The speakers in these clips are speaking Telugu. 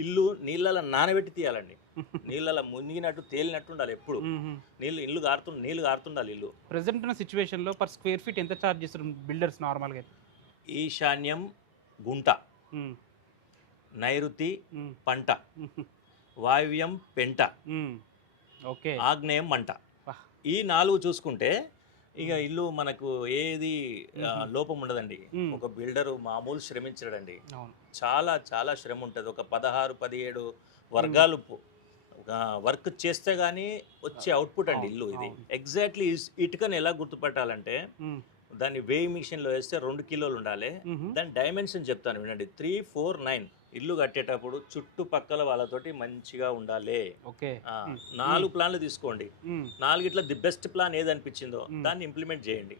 ఇల్లు నీళ్ళలో నానబెట్టి తీయాలండి. నీళ్ళలో మునిగినట్టు తేలినట్టు ఉండాలి ఎప్పుడు. నీళ్లు కారుతుండాలి ఇల్లు. ప్రెజెంట్ ఉన్న సిచ్యువేషన్లో పర్ స్క్వేర్ ఫీట్ ఎంత ఛార్జ్ చేస్తారు బిల్డర్స్ నార్మల్గా? ఈశాన్యం గుంట, నైరుతి పంట, వాయువ్యం పెంట, ఓకే, ఆగ్నేయం మంట. ఈ 4 చూసుకుంటే ఇక ఇల్లు మనకు ఏది లోపం ఉండదండి. ఒక బిల్డరు మామూలు శ్రమించడండి, చాలా చాలా శ్రమ ఉంటుంది. ఒక 16-17 వర్గాలు వర్క్ చేస్తే గానీ వచ్చే అవుట్పుట్ అండి ఇల్లు ఇది. ఎగ్జాక్ట్లీ ఇటుకని ఎలా గుర్తుపట్టాలంటే దాన్ని వేయింగ్ మిషన్లో వేస్తే 2 కిలోలు ఉండాలి. దాని డైమెన్షన్ చెప్తాను వినండి, 3, 4, 9. ఇల్లు కట్టేటప్పుడు చుట్టుపక్కల వాళ్ళతోటి మంచిగా ఉండాలి. 4 ప్లాన్లు తీసుకోండి, 4 ది బెస్ట్ ప్లాన్ ఏది అనిపించిందో దాన్ని ఇంప్లిమెంట్ చేయండి.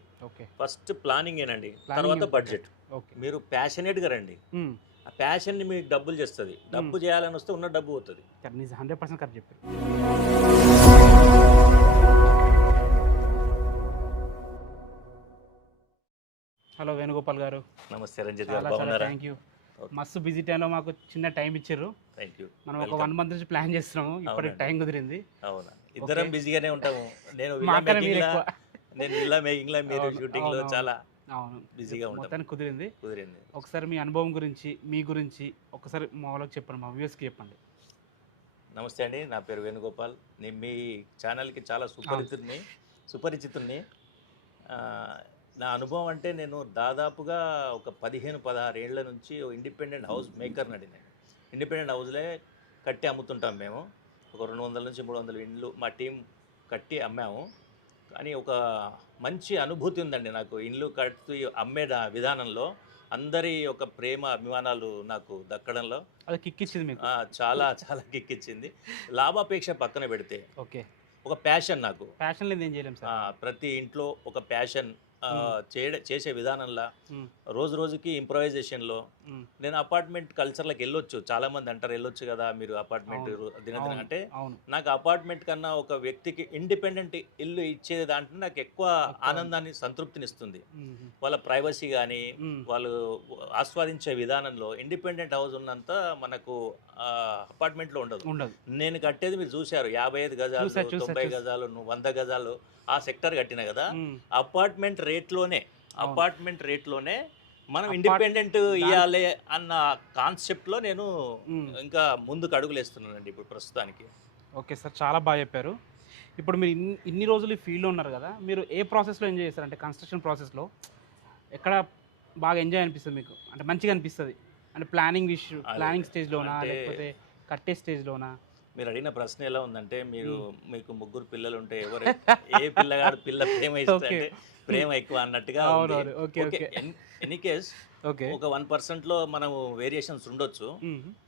ఫస్ట్ ప్లానింగ్ ఏనండి, తర్వాత బడ్జెట్. మీరు ప్యాషనేట్గా రండి, ఆ ప్యాషన్ని మీకు డబ్బులు చేస్తుంది. డబ్బు చేయాలని వస్తే ఉన్న డబ్బు పోతుంది. 100% కరెక్ట్ చెప్పారు. హలో వేణుగోపాల్ గారు. నమస్తే రంజిత్ గారు, చాలా చాలా థ్యాంక్ యూ. మస్తు బిజీ టైంలో మాకు చిన్న టైం ఇచ్చారు. మనం ఒక 1 month నుంచి ప్లాన్ చేస్తున్నాము, ఇప్పటికి టైం కుదిరింది. అవునా, ఇద్దరం బిజీగానే ఉంటాము. నేను ఇలా మేకింగ్ లో, మీరు షూటింగ్ లో చాలా బిజీగా ఉంటాం. మొత్తానికి కుదిరింది. ఒకసారి మీ అనుభవం గురించి, మీ గురించి ఒకసారి మా వాళ్ళకి చెప్పండి, మా వ్యూస్కి చెప్పండి. నమస్తే అండి, నా పేరు వేణుగోపాల్. నేను మీ ఛానల్కి చాలా సుపరిచితుణ్ణి. నా అనుభవం అంటే నేను దాదాపుగా ఒక 15-16 ఏళ్ల నుంచి ఇండిపెండెంట్ హౌస్ మేకర్ నడిని. ఇండిపెండెంట్ హౌస్లే కట్టి అమ్ముతుంటాం మేము. ఒక 200 నుంచి 300 ఇండ్లు మా టీం కట్టి అమ్మాము. కానీ ఒక మంచి అనుభూతి ఉందండి నాకు ఇండ్లు కట్టి అమ్మే విధానంలో. అందరి ఒక ప్రేమ అభిమానాలు నాకు దక్కడంలో అది కిక్కిచ్చింది మీకు? చాలా చాలా కిక్కిచ్చింది. లాభాపేక్ష పక్కన పెడితే ఒక ప్యాషన్, నాకు ప్యాషన్ లేదు ఏం చేయలేం సార్. ప్రతి ఇంట్లో ఒక ప్యాషన్ చేసే విధానంలో, రోజు రోజుకి ఇంప్రొవైజేషన్లో. నేను అపార్ట్మెంట్ కల్చర్లకు వెళ్ళొచ్చు, చాలా మంది అంటారు వెళ్ళొచ్చు కదా మీరు అపార్ట్మెంట్ దినదిన అంటే. నాకు అపార్ట్మెంట్ కన్నా ఒక వ్యక్తికి ఇండిపెండెంట్ ఇల్లు ఇచ్చే దాంట్లో నాకు ఎక్కువ ఆనందాన్ని, సంతృప్తినిస్తుంది. వాళ్ళ ప్రైవసీ కానీ వాళ్ళు ఆస్వాదించే విధానంలో ఇండిపెండెంట్ హౌస్ ఉన్నంత మనకు అపార్ట్మెంట్లో ఉండదు. నేను కట్టేది మీరు చూశారు, 55 గజాలు, 90 గజాలు, 100 గజాలు ఆ సెక్టర్ కట్టిన కదా. అపార్ట్మెంట్ రేట్లోనే మనం ఇండిపెండెంట్ ఇవ్వాలి అన్న కాన్సెప్ట్లో నేను ఇంకా ముందుకు అడుగులేస్తున్నానండి ఇప్పుడు ప్రస్తుతానికి. ఓకే సార్, చాలా బాగా చెప్పారు. ఇప్పుడు మీరు ఇన్ని రోజులు ఈ ఫీల్డ్లో ఉన్నారు కదా, మీరు ఏ ప్రాసెస్లో ఎంజాయ్ చేస్తారు? అంటే కన్స్ట్రక్షన్ ప్రాసెస్లో ఎక్కడ బాగా ఎంజాయ్ అనిపిస్తుంది మీకు, అంటే మంచిగా అనిపిస్తుంది? అంటే ప్లానింగ్ స్టేజ్లోనా, లేకపోతే కట్టే స్టేజ్లోనా? మీరు అడిగిన ప్రశ్న ఎలా ఉందంటే, మీకు 3 పిల్లలు ఉంటే ఏ పిల్లగాడు ప్రేమ ఇస్తే ప్రేమ ఎక్కువ అన్నట్టుగా. ఎనీ కేస్ ఒక 1%లో మనము వేరియేషన్స్ ఉండొచ్చు.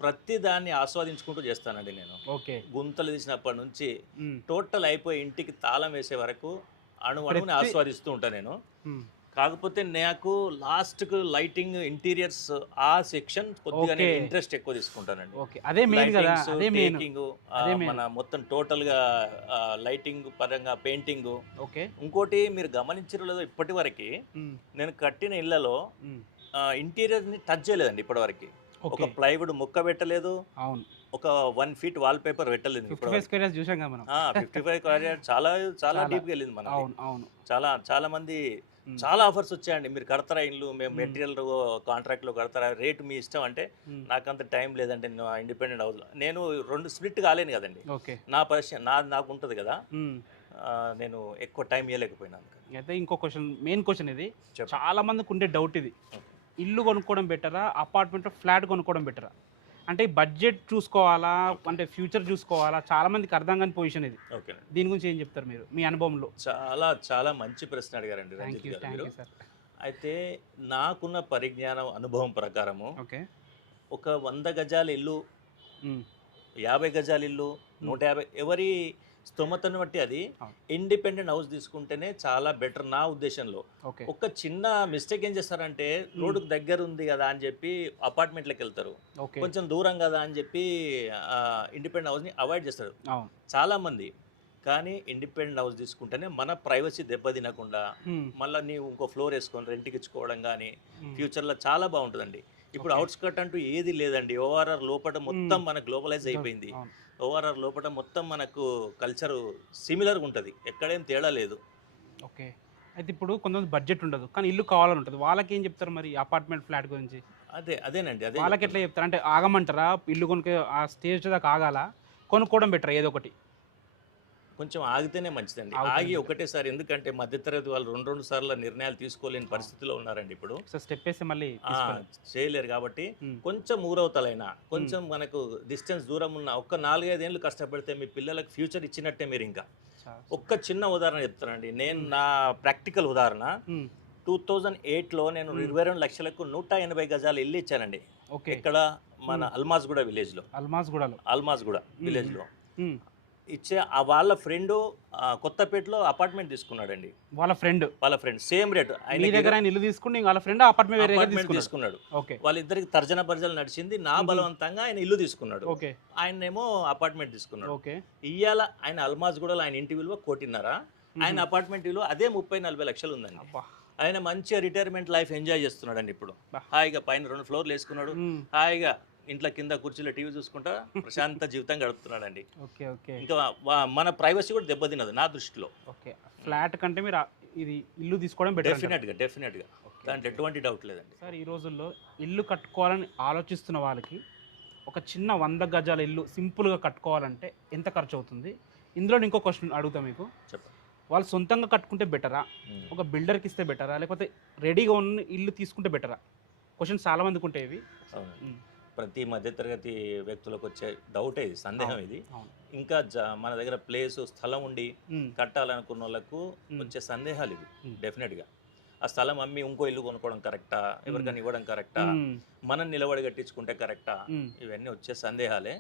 ప్రతి దాన్ని ఆస్వాదించుకుంటూ చేస్తానండి నేను. గుంతలు తీసినప్పటి నుంచి టోటల్ అయిపోయి ఇంటికి తాళం వేసే వరకు అణువుని ఆస్వాదిస్తూ ఉంటాను నేను. కాకపోతే నాకు లాస్ట్కు లైటింగ్, ఇంటీరియర్స్ ఆ సెక్షన్ కొద్దిగా ఇంట్రెస్ట్ ఎక్కువ తీసుకుంటానండి. మన మొత్తం టోటల్గా లైటింగ్ పరంగా, పెయింటింగ్. ఇంకోటి మీరు గమనించరు లేదో, ఇప్పటి వరకు నేను కట్టిన ఇళ్లలో ఇంటీరియర్ని టచ్ చేయలేదండి ఇప్పటి వరకు. ఒక ప్లైవుడ్ ముక్క పెట్టలేదు, ఒక 1 feet వాల్ పేపర్ పెట్టలేదు. 55 స్క్వేర్ చాలా చాలా డీప్గా వెళ్ళింది మనం. చాలా మంది చాలా ఆఫర్స్ వచ్చాయండి, మీరు కడతారా ఇల్లు, మేము మెటీరియల్ కాంట్రాక్ట్లో కడతారా, రేటు మీ ఇష్టం అంటే. నాకు అంత టైం లేదంటే నేను ఇండిపెండెంట్ హౌస్లో నేను 2 స్ప్లిట్ కాలేను కదండి. నా పరిస్థితి నాకు ఉంటుంది కదా, నేను ఎక్కువ టైం ఇవ్వలేకపోయినాను. అయితే ఇంకో మెయిన్ క్వశ్చన్ ఇది, చాలా మందికి ఉండే డౌట్ ఇది, ఇల్లు కొనుక్కోవడం బెటరా, అపార్ట్మెంట్ ఫ్లాట్ కొనుక్కోవడం బెటరా? అంటే బడ్జెట్ చూసుకోవాలా, అంటే ఫ్యూచర్ చూసుకోవాలా? చాలా మందికి అర్థం కాని పొజిషన్ ఇది. దీని గురించి ఏం చెప్తారు మీరు మీ అనుభవంలో? చాలా చాలా మంచి ప్రశ్న అడిగారండి రంజిత్ గారు. అయితే నాకున్న పరిజ్ఞానం, అనుభవం ప్రకారము ఒక 100 గజాల ఇల్లు, 50 గజాల ఇల్లు, 150, ఎవరి స్తోమతను బట్టి అది ఇండిపెండెంట్ హౌస్ తీసుకుంటేనే చాలా బెటర్ నా ఉద్దేశంలో. ఒక చిన్న మిస్టేక్ ఏం చేస్తారంటే, రోడ్డుకు దగ్గర ఉంది కదా అని చెప్పి అపార్ట్మెంట్లకు వెళ్తారు, కొంచెం దూరం కదా అని చెప్పి ఇండిపెండెంట్ హౌస్ని అవాయిడ్ చేస్తారు చాలా మంది. కానీ ఇండిపెండెంట్ హౌస్ తీసుకుంటేనే మన ప్రైవసీ దెబ్బతినకుండా మళ్ళీ నీవు ఇంకో ఫ్లోర్ వేసుకొని రెంట్కి ఇచ్చుకోవడం కానీ ఫ్యూచర్లో చాలా బాగుంటుందండి. ఇప్పుడు అవుట్స్కట్ అంటూ ఏది లేదండి. ఓఆర్ఆర్ లోపల మొత్తం మన గ్లోబలైజ్ అయిపోయింది. ఓఆర్ఆర్ లోపల మొత్తం మనకు కల్చర్ సిమిలర్గా ఉంటుంది, ఎక్కడేం తేడా లేదు. ఓకే. అయితే ఇప్పుడు కొంతమంది బడ్జెట్ ఉండదు కానీ ఇల్లు కావాలని ఉంటుంది, వాళ్ళకి ఏం చెప్తారు మరి అపార్ట్మెంట్ ఫ్లాట్ గురించి? అదేనండి, అదే వాళ్ళకి ఎట్లా చెప్తారు? అంటే ఆగమంటారా? ఇల్లు కొనుక్కే ఆ స్టేజ్ దాకా ఆగాల, కొనుక్కోవడం బెటర్ ఏదో ఒకటి? కొంచెం ఆగితేనే మంచిదండి. ఆగి ఒకటేసారి, ఎందుకంటే మధ్యతరగతి వాళ్ళు రెండు సార్లు నిర్ణయాలు తీసుకోలేని పరిస్థితిలో ఉన్నారండి ఇప్పుడు. స్టెప్ వేసి మళ్ళీ చేయలేరు కాబట్టి కొంచెం ఊరవతలైనా, కొంచెం మనకు డిస్టెన్స్ దూరం ఉన్న ఒక్క 4-5 ఏళ్ళు కష్టపడితే మీ పిల్లలకు ఫ్యూచర్ ఇచ్చినట్టే. మీరు ఇంకా ఒక్క చిన్న ఉదాహరణ చెప్తానండి. నేను నా ప్రాక్టికల్ ఉదాహరణ, 2008లో నేను 22 లక్షలకు 180 గజాలు ఇల్లు ఇచ్చానండి. ఇక్కడ మన అల్మాజ్గూడ విలేజ్లో, అల్మాజ్గూడ విలేజ్లో ఇచ్చే వాళ్ళ ఫ్రెండ్ కొత్తపేటలో అపార్ట్మెంట్ తీసుకున్నాడండి. వాళ్ళ ఫ్రెండ్ సేమ్ రేట్ ఇల్లు తీసుకుని వాళ్ళ ఫ్రెండ్ అపార్ట్మెంట్ తీసుకున్నాడు. వాళ్ళిద్దరికి తర్జన భర్జలు నడిచింది. నా బలవంతంగా ఆయన ఇల్లు తీసుకున్నాడు, ఆయనేమో అపార్ట్మెంట్ తీసుకున్నాడు. ఇవాళ ఆయన అల్మాజ్గూడలో ఆయన ఇంటి విలువ 1.5 కోటి, ఆయన అపార్ట్మెంట్ విలువ అదే 30-40 లక్షలు ఉందండి. ఆయన మంచిగా రిటైర్మెంట్ లైఫ్ ఎంజాయ్ చేస్తున్నాడండి. ఇప్పుడు హాయిగా పైన 2 ఫ్లోర్లు వేసుకున్నాడు, హాయిగా ఇంట్లో కింద కుర్చీలో టీవీ చూసుకుంటా ప్రశాంత జీవితం గడుపుతున్నాడండి. ఇంకా మన ప్రైవసీ కూడా దెబ్బతిన్నది నా దృష్టిలో. ఫ్లాట్ కంటే మీరు ఇది ఇల్లు తీసుకోవడం బెటర్. డెఫినెట్గా దాంట్లో ఎటువంటి డౌట్ లేదండి. సార్, ఈ రోజుల్లో ఇల్లు కట్టుకోవాలని ఆలోచిస్తున్న వాళ్ళకి ఒక చిన్న 100 గజాల ఇల్లు సింపుల్గా కట్టుకోవాలంటే ఎంత ఖర్చు అవుతుంది? ఇందులో ఇంకో క్వశ్చన్ అడుగుతా మీకు. చెప్పండి. వాళ్ళు సొంతంగా కట్టుకుంటే బెటరా, ఒక బిల్డర్కి ఇస్తే బెటరా, లేకపోతే రెడీగా ఉన్న ఇల్లు తీసుకుంటే బెటరా? క్వశ్చన్ చాలా మందికి ఉంటాయి. ప్రతి మధ్యతరగతి వ్యక్తులకు వచ్చే డౌటే ఇది, సందేహం ఇది. ఇంకా మన దగ్గర ప్లేసు స్థలం ఉండి కట్టాలనుకున్న వాళ్ళకు వచ్చే సందేహాలు ఇవి. డెఫినెట్గా ఆ స్థలం అమ్మి ఇంకో ఇల్లు కొనుక్కోవడం కరెక్టా, ఎవరికైనా ఇవ్వడం కరెక్టా, మనం నిలబడి కట్టించుకుంటే కరెక్టా, ఇవన్నీ వచ్చే సందేహాలే.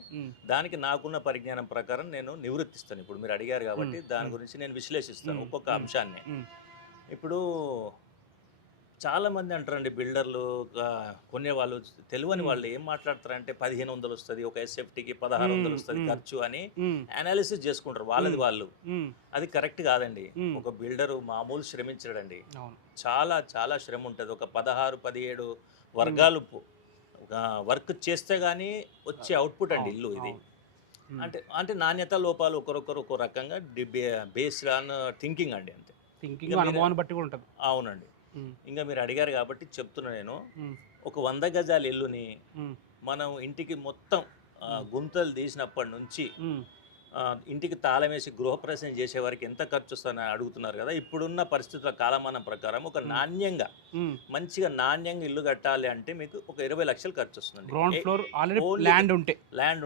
దానికి నాకున్న పరిజ్ఞానం ప్రకారం నేను నివృత్తిస్తాను. ఇప్పుడు మీరు అడిగారు కాబట్టి దాని గురించి నేను విశ్లేషిస్తాను ఒక్కొక్క అంశాన్ని. ఇప్పుడు చాలామంది అంటారండి, బిల్డర్లు కొనేవాళ్ళు తెలియని వాళ్ళు ఏం మాట్లాడతారంటే 1500 వస్తుంది, ఒక ఎస్ఎఫ్టీకి 1600 వస్తుంది ఖర్చు అని అనాలిసిస్ చేసుకుంటారు వాళ్ళది వాళ్ళు. అది కరెక్ట్ కాదండి. ఒక బిల్డరు మామూలు శ్రమించడండి, చాలా చాలా శ్రమ ఉంటుంది. ఒక 16-17 వర్గాలు వర్క్ చేస్తే కానీ వచ్చే అవుట్పుట్ అండి ఇల్లు ఇది. అంటే నాణ్యత లోపాలు ఒకరొకరు ఒక రకంగా బేస్డ్ ఆన్ థింకింగ్ అండి, అంతే. అనుభవాన్ని బట్టి కూడా ఉంటుంది. అవునండి. ఇంకా మీరు అడిగారు కాబట్టి చెప్తున్నా నేను, ఒక 100 గజాల ఇల్లుని మనం ఇంటికి మొత్తం గుంతలు తీసినప్పటి నుంచి ఇంటికి తాళం వేసి గృహప్రవేశం చేసే వారికి ఎంత ఖర్చు వస్తుందని అడుగుతున్నారు కదా. ఇప్పుడున్న పరిస్థితుల కాలమానం ప్రకారం ఒక నాణ్యంగా మంచిగా నాణ్యంగా ఇల్లు కట్టాలి అంటే మీకు ఒక 20 లక్షలు ఖర్చు వస్తుంది. ల్యాండ్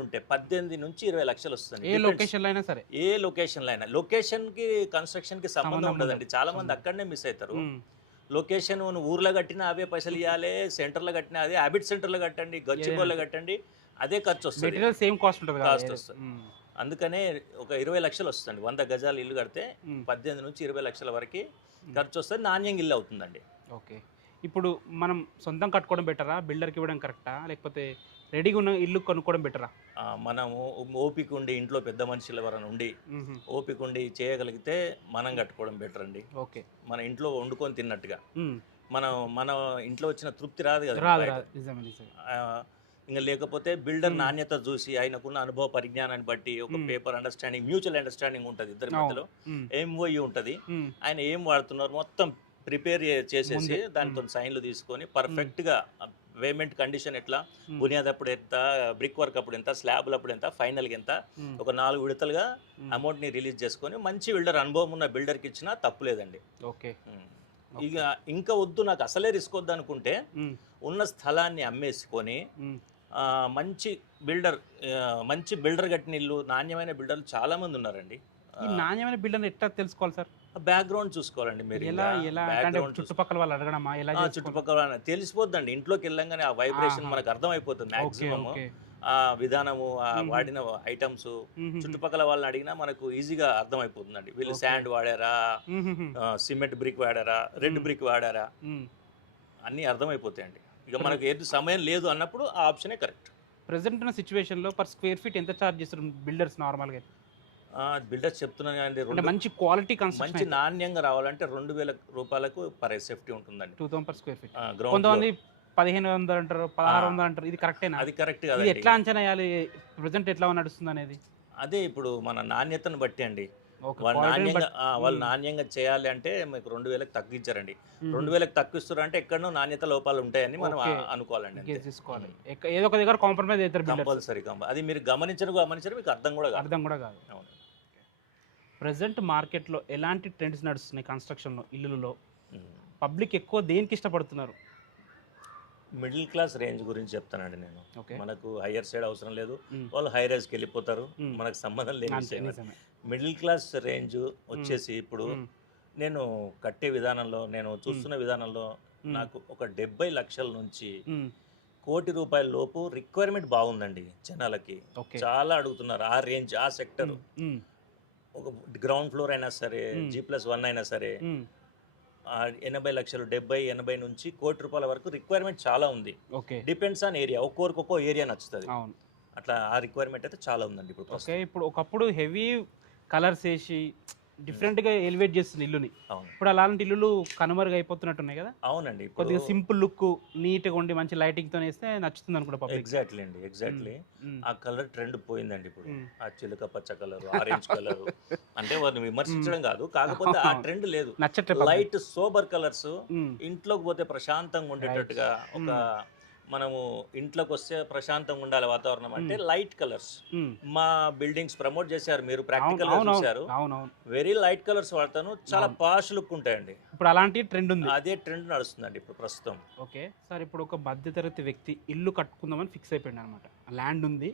ఉంటే 18 నుంచి 20 లక్షలు వస్తుంది. ఏ లొకేషన్లో అయినా. లొకేషన్కి కన్స్ట్రక్షన్కి సంబంధం ఉండదండి. చాలా మంది అక్కడనే మిస్ అవుతారు. లొకేషన్ ఊర్లో కట్టినా అవే పైసలు ఇవ్వాలి, సెంటర్లో కట్టినా అదే, హ్యాబిట్ సెంటర్లో కట్టండి, గచ్చిబౌలిలో కట్టండి, అదే ఖర్చు వస్తుంది, సేమ్ కాస్ట్ వస్తుంది. అందుకనే ఒక 20 లక్షలు వస్తుంది. 100 గజాలు ఇల్లు కడితే 18 నుంచి 20 లక్షల వరకు ఖర్చు వస్తుంది. నాణ్యంగా ఇల్లు అవుతుందండి. ఓకే. ఇప్పుడు మనం సొంతం కట్టుకోవడం బెటరా, బిల్డర్కి ఇవ్వడం కరెక్టా, లేకపోతే రెడీగా ఉన్న ఇల్లు కొనుక్కోవడం బెటరా? మనము ఓపిక ఉండి ఇంట్లో పెద్ద మనుషులు ఎవరైనా ఉండి ఓపిక ఉండి చేయగలిగితే మనం కట్టుకోవడం బెటర్ అండి. ఓకే. మన ఇంట్లో వండుకొని తిన్నట్టుగా మన ఇంట్లో వచ్చిన తృప్తి రాదు కదా. ఇంకా లేకపోతే బిల్డర్ నాణ్యత చూసి ఆయనకున్న అనుభవ పరిజ్ఞానాన్ని బట్టి ఒక పేపర్ అండర్స్టాండింగ్, మ్యూచువల్ అండర్స్టాండింగ్ ఉంటుంది ఇద్దరి మధ్యలో, MOU ఉంటుంది. ఆయన ఏం వాడుతున్నారు మొత్తం ప్రిపేర్ చేసేసి దానితో సైన్లు తీసుకొని పర్ఫెక్ట్గా పేమెంట్ కండిషన్ ఎట్లా, బునియాద్ అప్పుడు ఎంత, బ్రిక్ వర్క్ అప్పుడు ఎంత, స్లాబ్లు అప్పుడు ఎంత, ఫైనల్గా ఎంత, ఒక 4 విడతలుగా అమౌంట్ని రిలీజ్ చేసుకొని మంచి బిల్డర్, అనుభవం ఉన్న బిల్డర్కి ఇచ్చినా తప్పు లేదండి. ఓకే. ఇక ఇంకా వద్దు నాకు అసలే రిస్క్ వద్దు అనుకుంటే ఉన్న స్థలాన్ని అమ్మేసుకొని మంచి బిల్డర్ కట్టిన ఇల్లు, నాణ్యమైన బిల్డర్లు చాలా మంది ఉన్నారండి. ఈ నాణ్యమైన బిల్డర్ ఎట్లా తెలుసుకోవాలి సార్? బ్యాక్గ్రౌండ్ చూసుకోవాలండి మీరు. చుట్టుపక్కల వాళ్ళు అడగడమా? చుట్టుపక్కల తెలిసిపోద్దండి. ఇంట్లోకి వెళ్ళంగానే ఆ వైబ్రేషన్ మనకు అర్థమైపోతుంది. మాక్సిమం ఆ విధానము, ఆ వాడిన ఐటమ్స్ చుట్టుపక్కల వాళ్ళని అడిగినా మనకు ఈజీగా అర్థమైపోతుందండి. వీళ్ళు శాండ్ వాడారా, సిమెంట్ బ్రిక్ వాడారా, రెడ్ బ్రిక్ వాడారా, అన్నీ అర్థమైపోతాయండి. ఇక మనకు ఏది సమయం లేదు అన్నప్పుడు ఆ ఆప్షనే కరెక్ట్. ప్రెసెంట్ ఉన్న సిచ్యువేషన్లో పర్ స్క్వేర్ ఫీట్ ఎంత ఛార్జ్ చేస్తారు బిల్డర్స్ నార్మల్గా? బిల్డర్స్ చెప్తున్నాను అండి, మంచి క్వాలిటీ మంచి నాణ్యంగా రావాలంటే 2000 రూపాయలకు పర్ ఎస్ఎఫ్టీ ఉంటుందండి. 2000 per square feet. కొంతమంది 1500 అంటారు, 1600 అంటారు. ఇది కరెక్టేనా? అది కరెక్ట్ ఇది కాదండి. ఎట్లా అంచనా వేయాలి? ప్రజెంట్ ఎట్లా నడుస్తుంది అనేది? అదే ఇప్పుడు మన నాణ్యతను బట్టి అండి. ఓకే. వాళ్ళు క్వాలిటీని నాణ్యంగా బట్టి. వాళ్ళు నాణ్యంగా చేయాలి అంటే మీకు 2000కి తగ్గించారండి. 2000కి తగ్గిస్తారు అంటే ఎక్కడనో నాణ్యత లోపాలు ఉంటాయని మనం ఓకే. అనుకోవాలండి అంతే. తీసుకోవాలి. ఏదో ఒక దగ్గర కాంప్రమైజ్ అవుతారు బిల్డర్స్. కంపల్సరీ అది మీరు గమనించరు మీకు అర్థం కూడా కాదు. అర్థం కూడా కాదు. అవును. ప్రజెంట్ మార్కెట్లో ఎలాంటి ట్రెండ్స్ నడుస్తున్నాయి కన్స్ట్రక్షన్లో, ఇల్లులలో? ఉమ్. పబ్లిక్ ఎక్కువ దేనికి ఇష్టపడుతున్నారు? మిడిల్ క్లాస్ రేంజ్ గురించి చెప్తానండి నేను. ఓకే. మనకు హయ్యర్ సైడ్ అవసరం లేదు, మ్మ్. వాళ్ళు హై రైజ్కి వెళ్ళిపోతారు, మ్మ్. మనకు సంబంధం లేని అంతే, విషయం. నిజమే. మిడిల్ క్లాస్ రేంజ్ వచ్చేసి ఇప్పుడు మ్మ్. నేను కట్టే విధానంలో, నేను చూస్తున్న విధానంలో నాకు ఒక 70 లక్షల నుంచి మ్మ్. ₹1,00,00,000 లోపు రిక్వైర్మెంట్ బాగుందండి జనాలకి. ఓకే. చాలా అడుగుతున్నారు ఆ రేంజ్, ఆ సెక్టర్. మ్మ్. ఒక గ్రౌండ్ ఫ్లోర్ అయినా సరే, G+1 అయినా సరే, మ్మ్. 80 లక్షలు, 70-80 నుంచి ₹1,00,00,000 వరకు రిక్వైర్మెంట్ చాలా ఉంది. ఓకే. డిపెండ్స్ ఆన్ ఏరియా, ఒక్కొక్క ఏరియా నచ్చుతుంది. అవును. అట్లా ఆ రిక్వైర్మెంట్ అయితే చాలా ఉందండి ఇప్పుడు ఓకే. ప్రస్తుతం. ఇప్పుడు ఒకప్పుడు హెవీ కలర్స్ వేసి డిఫరెంట్గా ఎలివేట్ చేస్తుంది ఇల్లుని. అవును, ఇప్పుడు అలాంటి ఇల్లులు కనుమరుగు అయిపోతున్నట్టున్నాయి కదా. అవునండి. ఇప్పుడు కొద్దిగా సింపుల్ లుక్, నీట్గా ఉండి మంచి లైటింగ్తో వేస్తే నచ్చుతుంది అనుకుంటా పబ్లిక్. ఎగ్జాక్ట్లీ అండి, ఎగ్జాక్ట్లీ. ఆ కలర్ ట్రెండ్ పోయిందండి ఇప్పుడు. ఆ చిలుక పచ్చ కలర్, ఆరెంజ్ కలర్ అంటే వారిని విమర్శించడం కాదు, కాకపోతే ఆ ట్రెండ్ లేదు. నచ్చట్లేదు. లైట్ సోబర్ కలర్స్, ఇంట్లోకి పోతే ప్రశాంతంగా ఉండేటట్టుగా, ఒక మనము ఇంట్లోకి వస్తే ప్రశాంతంగా ఉండాలి వాతావరణం అంటే లైట్ కలర్స్. మా బిల్డింగ్స్ ప్రమోట్ చేశారు, మీరు ప్రాక్టికల్ గా చూశారు. అవునవును. వెరీ లైట్ కలర్స్ వాడతాను, చాలా పాష్ లుక్ ఉంటాయండి. ఇప్పుడు అలాంటి ట్రెండ్ ఉంది. అదే ట్రెండ్ నడుస్తుందండి ఇప్పుడు ప్రస్తుతం. ఓకే సార్, ఇప్పుడు ఒక మధ్యతరగతి వ్యక్తి ఇల్లు కట్టుకుందామని ఫిక్స్ అయిపోయింది అనమాట. ల్యాండ్ ఉంది,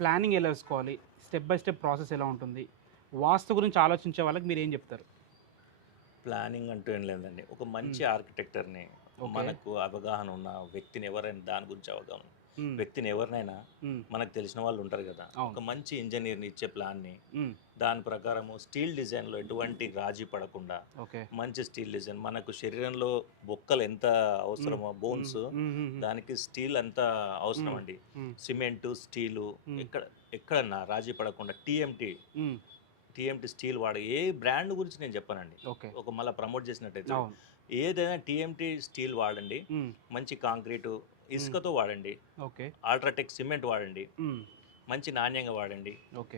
ప్లానింగ్ ఎలా వేసుకోవాలి, స్టెప్ బై స్టెప్ ప్రాసెస్ ఎలా ఉంటుంది, వాస్తు గురించి ఆలోచించే వాళ్ళకి మీరు ఏం చెప్తారు? ప్లానింగ్ అంటూ ఏం లేదండి, ఒక మంచి ఆర్కిటెక్టర్ని, మనకు అవగాహన ఉన్న వ్యక్తిని, ఎవరైనా దాని గురించి అవగాహన వ్యక్తిని ఎవరినైనా, మనకు తెలిసిన వాళ్ళు ఉంటారు కదా, ఒక మంచి ఇంజనీర్ని ఇచ్చే ప్లాన్ని, దాని ప్రకారము స్టీల్ డిజైన్లో ఎటువంటి రాజీ పడకుండా మంచి స్టీల్ డిజైన్, మనకు శరీరంలో బొక్కలు ఎంత అవసరమో, బోన్స్, దానికి స్టీల్ ఎంత అవసరం అండి. సిమెంటు, స్టీలు, ఎక్కడన్నా రాజీ పడకుండా టీఎంటీ స్టీల్ వాడ. ఏ బ్రాండ్ గురించి నేను చెప్పానండి, ఒక మళ్ళీ ప్రమోట్ చేసినట్టయితే ఏదైనా టీఎంటీ స్టీల్ వాడండి, మంచి కాంక్రీటు, ఇసుకతో వాడండి, అల్ట్రాటెక్ సిమెంట్ వాడండి, మంచి నాణ్యంగా వాడండి,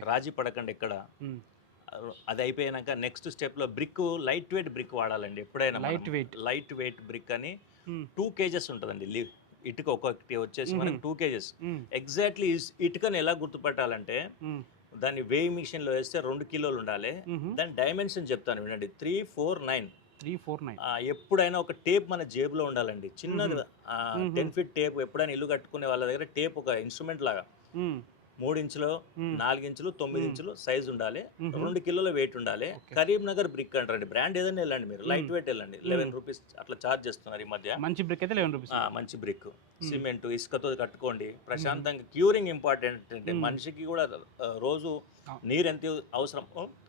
రాజీ పడకండి ఎక్కడ. అది అయిపోయాక నెక్స్ట్ స్టెప్లో బ్రిక్, లైట్ వెయిట్ బ్రిక్ వాడాలండి ఎప్పుడైనా. లైట్ వెయిట్ బ్రిక్ అని 2 kgs ఉంటుందండి. ఇటుక ఒకటి వచ్చేసి మనకు 2 kgs. ఎగ్జాక్ట్లీ ఇటుకని ఎలా గుర్తుపట్టాలంటే, దాన్ని వేయింగ్ మిషన్లో వేస్తే 2 కిలోలు ఉండాలి. దాని డైమెన్షన్ చెప్తాను వినండి, 349. ఎప్పుడైనా ఒక టేప్ మన జేబులో ఉండాలండి, చిన్నది. 10 feet టేప్ ఎప్పుడైనా ఇల్లు కట్టుకునే వాళ్ళ దగ్గర టేప్ ఒక ఇన్స్ట్రుమెంట్ లాగా 3 ఇంచులు, 4 ఇంచులు, 9 ఇంచులు సైజ్ ఉండాలి, 2 కిలోల వెయిట్ ఉండాలి. కరీంనగర్ బ్రిక్ అంటారండి, బ్రాండ్ ఏదైనా వెళ్ళండి మీరు, లైట్ వెయిట్ వెళ్ళండి, ₹11 అట్లా ఛార్జ్ చేస్తున్నారు ఈ మధ్య. మంచి బ్రిక్ అయితే ₹11. మంచి బ్రిక్, సిమెంట్, ఇసుకతో కట్టుకోండి ప్రశాంతంగా. క్యూరింగ్ ఇంపార్టెంట్ అంటే మనిషికి కూడా రోజు నీరు ఎంత అవసరం,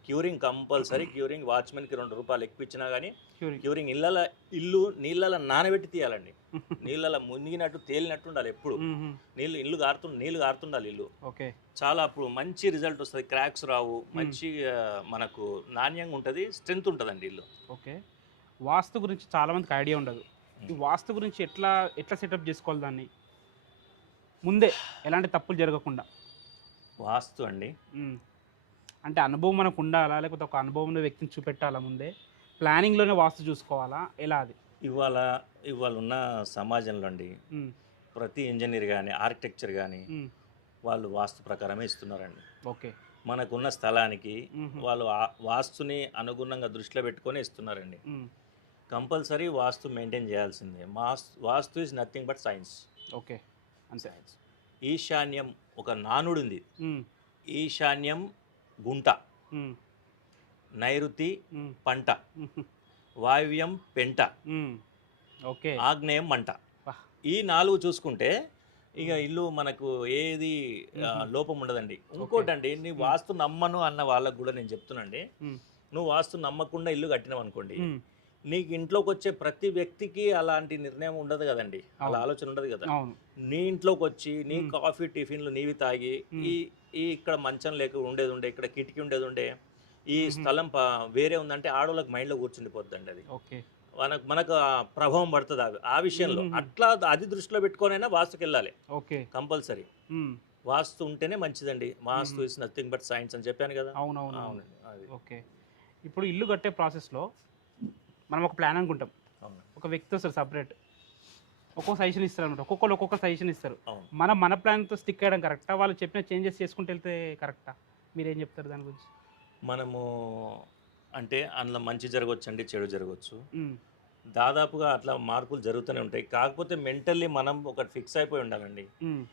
క్యూరింగ్ కంపల్సరీ. క్యూరింగ్ వాచ్మెన్కి ₹2 ఎక్కువ ఇచ్చినా కానీ క్యూరింగ్. ఇల్లు నీళ్ళలో నానబెట్టి తీయాలండి, నీళ్ళలో మునిగినట్టు తేలినట్టు ఉండాలి ఎప్పుడు. నీళ్ళు కారుతుండాలి ఇల్లు. చాలా అప్పుడు మంచి రిజల్ట్ వస్తుంది, క్రాక్స్ రావు, మంచి మనకు నాణ్యంగా ఉంటుంది, స్ట్రెంత్ ఉంటుందండి ఇల్లు. ఓకే. వాస్తు గురించి చాలా మందికి ఐడియా ఉండదు. ఈ వాస్తు గురించి ఎట్లా సెటప్ చేసుకోవాలి దాన్ని ముందే, ఎలాంటి తప్పులు జరగకుండా? వాస్తు అండి అంటే అనుభవం మనకు ఉండాలా, లేకపోతే ఒక అనుభవం ఉన్న వ్యక్తిని చూపెట్టాలా ముందే, ప్లానింగ్లోనే వాస్తు చూసుకోవాలా, ఎలా? అది ఇవాళ ఉన్న సమాజంలో అండి ప్రతి ఇంజనీర్ కానీ, ఆర్కిటెక్చర్ కానీ వాళ్ళు వాస్తు ప్రకారమే ఇస్తున్నారండి. ఓకే. మనకున్న స్థలానికి వాళ్ళు వాస్తుని అనుగుణంగా దృష్టిలో పెట్టుకొని ఇస్తున్నారండి. కంపల్సరీ వాస్తు మెయింటైన్ చేయాల్సిందే. Vastu is nothing but science. Okay, అంతే. ఈశాన్యం ఒక నానుడు ఉంది, ఈశాన్యం గుంట, నైరుతి పంట, వాయువ్యం పెంట, ఆగ్నేయం మంట. ఈ 4 చూసుకుంటే ఇక ఇల్లు మనకు ఏది లోపం ఉండదండి. ఇంకోటండి, నీ వాస్తు నమ్మను అన్న వాళ్ళకు కూడా నేను చెప్తున్నాండి, నువ్వు వాస్తు నమ్మకుండా ఇల్లు కట్టినావు అనుకోండి, నీకు ఇంట్లోకి వచ్చే ప్రతి వ్యక్తికి అలాంటి నిర్ణయం ఉండదు కదండి, అలా ఆలోచన ఉండదు కదా. నీ ఇంట్లోకి వచ్చి నీ కాఫీ టిఫిన్లు నీవి తాగి, ఈ ఇక్కడ మంచం ఉండేది ఉండే, ఇక్కడ కిటికీ ఉండేది ఉండే, ఈ స్థలం వేరే ఉందంటే ఆడోళ్ళకి మైండ్లో కూర్చుండిపోద్దండి అది. మనకు ఆ ప్రభావం పడుతుంది ఆ విషయంలో. అట్లా అది దృష్టిలో పెట్టుకొనైనా వాస్తుకి వెళ్ళాలి ఓకే. కంపల్సరీ. వాస్తు ఉంటేనే మంచిదండి. వాస్తు ఇస్ నథింగ్ బట్ సైన్స్ అని చెప్పాను కదా. అవునవును. అవునండి అది. ఓకే. ఇప్పుడు ఇల్లు కట్టే ప్రాసెస్లో మనం ఒక ప్లాన్ అనుకుంటాం, అవును ఒక వ్యక్తి వస్తారు సపరేట్, ఒక్కొక్క సజెషన్ ఇస్తారు అనమాట, ఒక్కొక్కరు ఒక్కొక్క సజెషన్ ఇస్తారు. అవును. మన ప్లాన్తో స్టిక్ అయ్యడం కరెక్టా, వాళ్ళు చెప్పిన చేంజెస్ చేసుకుంటూ వెళ్తే కరెక్టా? మీరేం చెప్తారు దాని గురించి? మనము అంటే అందులో మంచి జరగవచ్చండి, చెడు జరగవచ్చు. మ్మ్. దాదాపుగా అట్లా మార్పులు జరుగుతూనే ఉంటాయి. కాకపోతే మెంటల్లీ మనం ఒకటి ఫిక్స్ అయిపోయి ఉండాలండి. మ్మ్.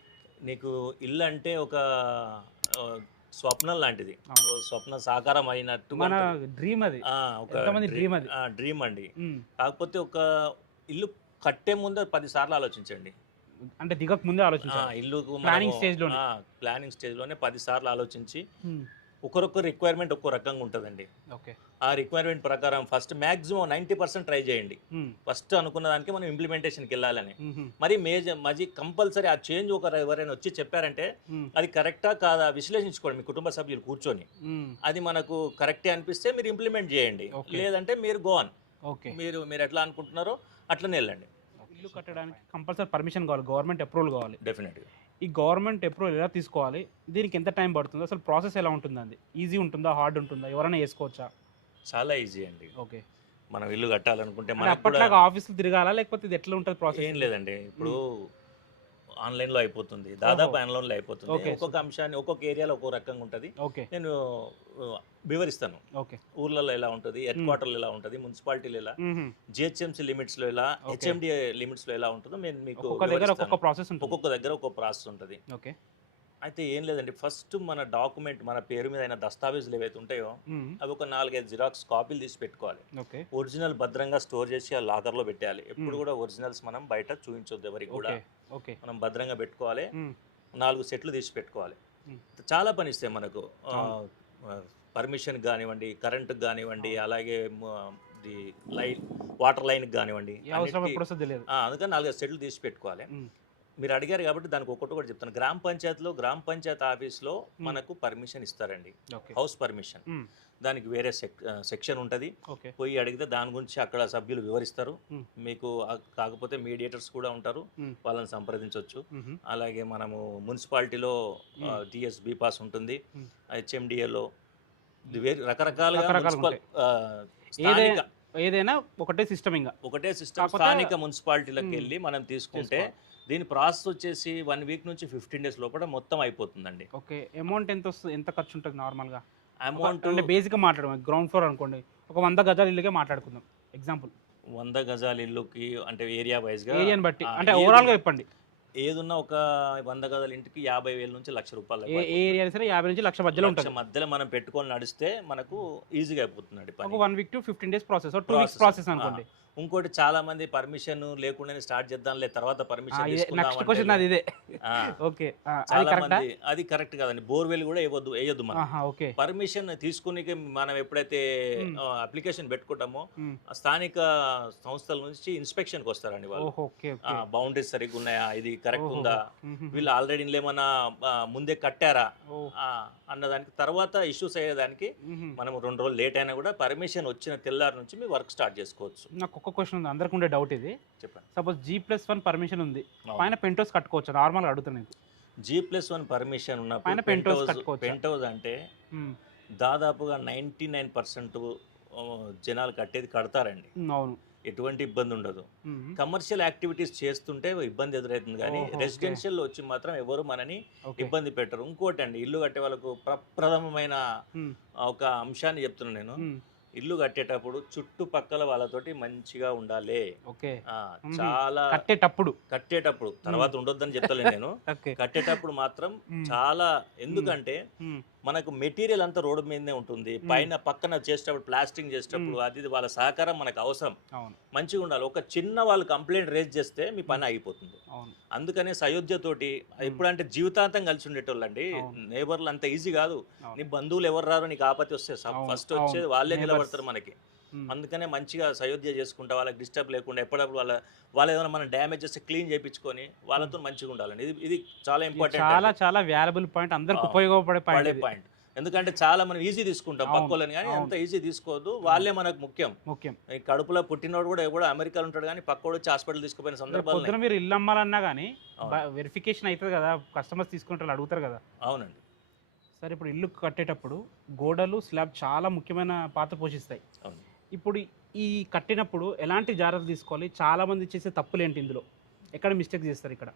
నీకు ఇల్లు అంటే ఒక ఆ, స్వప్నం లాంటిది. అవును. ఓ స్వప్న సాకారం అయినట్టుగా మన ఉంటుంది. డ్రీమ్ అది. ఒక ఎంతమంది డ్రీమ్ అది. డ్రీమ్ అండి. మ్మ్. కాకపోతే ఒక ఇల్లు కట్టే ముందు 10 సార్లు ఆలోచించండి. అంటే దిగక ముందే ఆలోచించాలి. ఇల్లుకు ప్లానింగ్ స్టేజ్లోనే. ప్లానింగ్ స్టేజ్లోనే 10 సార్లు ఆలోచించి మ్మ్. ఒకరొక రిక్వైర్మెంట్ ఒక్కో రకంగా ఉంటుందండి. ఓకే. ఆ రిక్వైర్మెంట్ ప్రకారం ఫస్ట్ మ్యాక్సిమం 90% ట్రై చేయండి. మ్మ్. ఫస్ట్ అనుకున్న దానికి మనం ఇంప్లిమెంటేషన్కి వెళ్ళాలని. మ్మ్. మరి మజీ కంపల్సరీ ఆ చేంజ్ ఎవరైనా వచ్చి చెప్పారంటే మ్మ్. అది కరెక్టా కాదా విశ్లేషించుకోండి మీ కుటుంబ సభ్యులు కూర్చొని. మ్మ్. అది మనకు కరెక్టే అనిపిస్తే మీరు ఇంప్లిమెంట్ చేయండి. Okay. లేదంటే మీరు గో ఆన్. ఓకే. మీరు ఎట్లా అనుకుంటున్నారో అట్లనే వెళ్ళండి. ఇల్లు కట్టడానికి కంపల్సరీ పర్మిషన్ కావాలి, గవర్నమెంట్ అప్రూవల్ కావాలి. డెఫినెట్గా. ఈ గవర్నమెంట్ అప్రూవల్ ఎలా తీసుకోవాలి, దీనికి ఎంత టైం పడుతుంది, అసలు ప్రాసెస్ ఎలా ఉంటుంది, అది ఈజీ ఉంటుందా, హార్డ్ ఉంటుందా, ఎవరైనా చేసుకోవచ్చా? చాలా ఈజీ అండి. ఓకే. మనం ఇల్లు కట్టాలనుకుంటే అంటే మనకు కూడా అప్పట్లాగా ఆఫీసులు తిరగాలా, లేకపోతే ఇది ఎట్లా ఉంటుంది ప్రాసెస్? ఏం లేదండి. ఇప్పుడు ఆన్లైన్లో అయిపోతుంది, దాదాపు ఓహో. ఆన్లైన్లో అయిపోతుంది. Okay. ఒక్కొక్క అంశాన్ని ఒక్కొక్క ఏరియాలో ఒక్కో రకంగా ఉంటుంది. ఓకే. నేను వివరిస్తాను. ఓకే. ఊర్లలో ఎలా ఉంటుంది, హెడ్ క్వార్టర్లో ఎలా ఉంటుంది, మున్సిపాలిటీలు ఎలా, మ్మ్. జిహెచ్ఎంసీ లిమిట్స్లో ఎలా, Okay. హెచ్ఎండిఏ లిమిట్స్లో ఎలా ఉంటుందో నేను మీకు ఒక్కొక్క దగ్గర వివరిస్తాను. ఒక్కొక్క ప్రాసెస్ ఉంటుంది. ఒక్కొక్క దగ్గర ఒక్కొక్క ప్రాసెస్ ఉంటుంది. ఓకే. అయితే ఏం లేదండి, ఫస్ట్ మన డాక్యుమెంట్ మన పేరు మీద అయిన దస్తావేజులు ఏవైతే ఉంటాయో మ్మ్. అవి ఒక 4-5 జిరాక్స్ కాపీలు తీసి పెట్టుకోవాలి. ఓకే. ఒరిజినల్ భద్రంగా స్టోర్ చేసి ఆ లాకర్లో పెట్టాలి. ఎప్పుడు కూడా ఒరిజినల్స్ మనం బయట చూపించొద్దు ఎవరికి కూడా. ఓకే. ఓకే. మనం భద్రంగా పెట్టుకోవాలి. మ్మ్. 4 సెట్లు తీసి పెట్టుకోవాలి. మ్మ్. చాలా పని ఇస్తాయి మనకు. అవును. పర్మిషన్ కానివ్వండి, కరెంటుకి కానివ్వండి, అలాగే ది లైన్ వాటర్ లైన్కి కానివ్వండి, ఏ అవసరం అన్నిటికీ. ఎప్పుడు వస్తుందో తెలియదు. అందుకని 4 సెట్లు తీసి పెట్టుకోవాలి. మ్మ్. మీరు అడిగారు కాబట్టి దానికి ఒక్కటి కూడా చెప్తాను. గ్రామ పంచాయతీ ఆఫీస్లో మనకు పర్మిషన్ ఇస్తారండి, ఓకే. House permission. మ్మ్. దానికి వేరే సెక్షన్ ఉంటుంది. ఓకే. పోయి అడిగితే దాని గురించి అక్కడ సభ్యులు వివరిస్తారు మ్మ్. మీకు. కాకపోతే మీడియేటర్స్ కూడా ఉంటారు, మ్మ్. వాళ్ళని సంప్రదించవచ్చు. మ్మ్. అలాగే మనము మున్సిపాలిటీలో టీఎస్ బి పాస్ ఉంటుంది, మ్మ్. హెచ్ఎండిఏలో రకరకాలుగా రకరకాలుగా మున్సిపల్ ఏదైనా ఏదైనా ఒకటే సిస్టమ్ ఇంకా. ఒకటే సిస్టమ్. కాకపోతే స్థానిక మున్సిపాలిటీలకు వెళ్ళి మనం తీసుకుంటే దీని ప్రాసెస్ వచ్చేసి 1 వీక్ నుంచి 15 డేస్ లోపల మొత్తం అయిపోతుందండి. ఓకే. అమౌంట్ ఎంత వస్తుంది, ఎంత ఖర్చు ఉంటుంది నార్మల్గా? అమౌంట్ అంటే బేసిక్గా మాట్లాడడం, గ్రౌండ్ ఫ్లోర్ అనుకోండి, ఒక 100 గజాల ఇల్లుగా మాట్లాడుకుందాం ఎగ్జాంపుల్. 100 గజాల ఇల్లుకి అంటే ఏరియా వైజ్గా ఏరియాని బట్టి, అంటే ఓవరాల్గా చెప్పండి. ఏదున్నా ఒక 100 గజాల ఇంటికి 50,000 నుంచి ₹1,00,000 ఏ ఏరియా సరే 50 నుంచి 1,00,000 మధ్యలో ఉంటుంది. మధ్యలో మనం పెట్టుకొని నడిస్తే మనకు ఈజీగా అయిపోతుందండి ఒక పని. 1 week to 15 days process, 2 weeks process అనుకోండి. ఇంకోటి చాలా మంది పర్మిషన్ లేకుండానే స్టార్ట్ చేద్దాంలే, తర్వాత పర్మిషన్ నెక్స్ట్ క్వశ్చన్ అది ఇదే. ఓకే. అది కరెక్టా? అది కరెక్ట్ కాదండి. బోర్వెల్ కూడా వేయొద్దు మనం. ఓకే. పర్మిషన్ తీసుకుని మనం ఎప్పుడైతే అప్లికేషన్ పెట్టుకుంటామో మ్మ్. స్థానిక సంస్థల నుంచి ఇన్స్పెక్షన్కి వస్తారండి వాళ్ళు. ఓకే. ఓకే. బౌండరీస్ సరిగ్గా ఉన్నాయా, ఇది కరెక్ట్ ఉందా, మ్మ్. వీళ్ళు ఆల్రెడీ ఏమన్నా ముందే కట్టారా ఓ. అన్నదానికి తర్వాత ఇష్యూస్ అయ్యేదానికి మ్మ్. మనం 2 రోజులు లేట్ అయినా కూడా పర్మిషన్ వచ్చిన తెల్లారి నుంచి మీ వర్క్ స్టార్ట్ చేసుకోవచ్చు. నాకు ఒక క్వశ్చన్ ఉంది, అందరికి ఉండే డౌట్ ఇది. చెప్పండి. సపోజ్ G+1 పర్మిషన్ ఉంది, అవును. పైన పెంటోస్ కట్టుకోవచ్చు, నార్మల్గా అడుగుతున్నాను. G+1 పర్మిషన్ పైన ఉన్నప్పుడు penthouse కట్టుకోవచ్చా? పెంట్ హౌస్ అంటే దాదాపుగా 99% జనాలు కట్టేది కడతారండి. అవును. ఎటువంటి ఇబ్బంది ఉండదు. మ్మ్. కమర్షియల్ యాక్టివిటీస్ చేస్తుంటే ఇబ్బంది ఎదురవుతుంది, కానీ ఓహో, ఓకే. రెసిడెన్షియల్ వచ్చి మాత్రం ఎవరు మనని ఓకే. ఇబ్బంది పెట్టరు. ఇంకోటి అండి, ఇల్లు కట్టే వాళ్ళకు ప్రప్రథమమైన మ్మ్. ఒక అంశాన్ని చెప్తున్నాను నేను. మ్మ్. ఇల్లు కట్టేటప్పుడు చుట్టుపక్కల వాళ్ళతోటి మంచిగా ఉండాలి. ఓకే. చాలా కట్టేటప్పుడు తర్వాత ఉండొద్దని చెప్తలేను నేను. ఓకే. కట్టేటప్పుడు మాత్రం చాలా, ఎందుకంటే మనకు మెటీరియల్ అంతా రోడ్డు మీదనే ఉంటుంది, పైన పక్కన చేసేటప్పుడు ప్లాస్టింగ్ చేసేటప్పుడు అది వాళ్ళ సహకారం మనకు అవసరం. అవును. మంచిగా ఉండాలి. ఒక చిన్న వాళ్ళు కంప్లైంట్ రేజ్ చేస్తే మీ పని అయిపోతుంది. అవును. అందుకనే సయోధ్యతోటి ఎప్పుడంటే జీవితాంతం కలిసి ఉండేటోళ్ళండి. నేబర్లు అంత ఈజీ కాదు. నీ బంధువులు ఎవరు రారు, నీకు ఆపత్తి వస్తే ఫస్ట్ వచ్చేది వాళ్ళే నిలబడతారు మనకి. అందుకనే మంచిగా సయోధ్య చేసుకుంటా, వాళ్ళకి డిస్టర్బ్ లేకుండా ఎప్పుడప్పుడు వాళ్ళు ఏదైనా మనం డ్యామేజ్ చేస్తే క్లీన్ చేయించుకొని వాళ్ళతో మంచిగా ఉండాలండి. ఇది చాలా ఇంపార్టెంట్, చాలా చాలా వాల్యుబుల్ పాయింట్, అందరికి ఉపయోగపడే పాయింట్. ఎందుకంటే చాలా మనం ఈజీ తీసుకుంటాం అవును, పక్కోళ్ళని, కానీ అవును. అంత ఈజీ తీసుకోవద్దు, వాళ్ళే మనకు ముఖ్యం. ముఖ్యం. ఈ కడుపులో పుట్టినోడు కూడా ఎవడో అమెరికాలో ఉంటాడు కానీ పక్కోడు వచ్చి హాస్పిటల్ తీసుకుపోయిన రేపు సందర్భాలు పొద్దున మీరు ఇల్లు అమ్మాలన్నా కానీ అవును. వెరిఫికేషన్ అవుతుంది కదా, కస్టమర్స్ తీసుకుంటారు అడుగుతారు కదా. అవునండి. సరే, ఇప్పుడు ఇల్లు కట్టేటప్పుడు గోడలు స్లాబ్ చాలా ముఖ్యమైన పాత్ర పోషిస్తాయి. అవును. ఇప్పుడు ఈ కట్టినప్పుడు ఎలాంటి జాగ్రత్తలు తీసుకోవాలి? చాలా మంది చేసే తప్పులు ఏంటి ఇందులో? ఎక్కడ మిస్టేక్ చేస్తారు ఇక్కడ?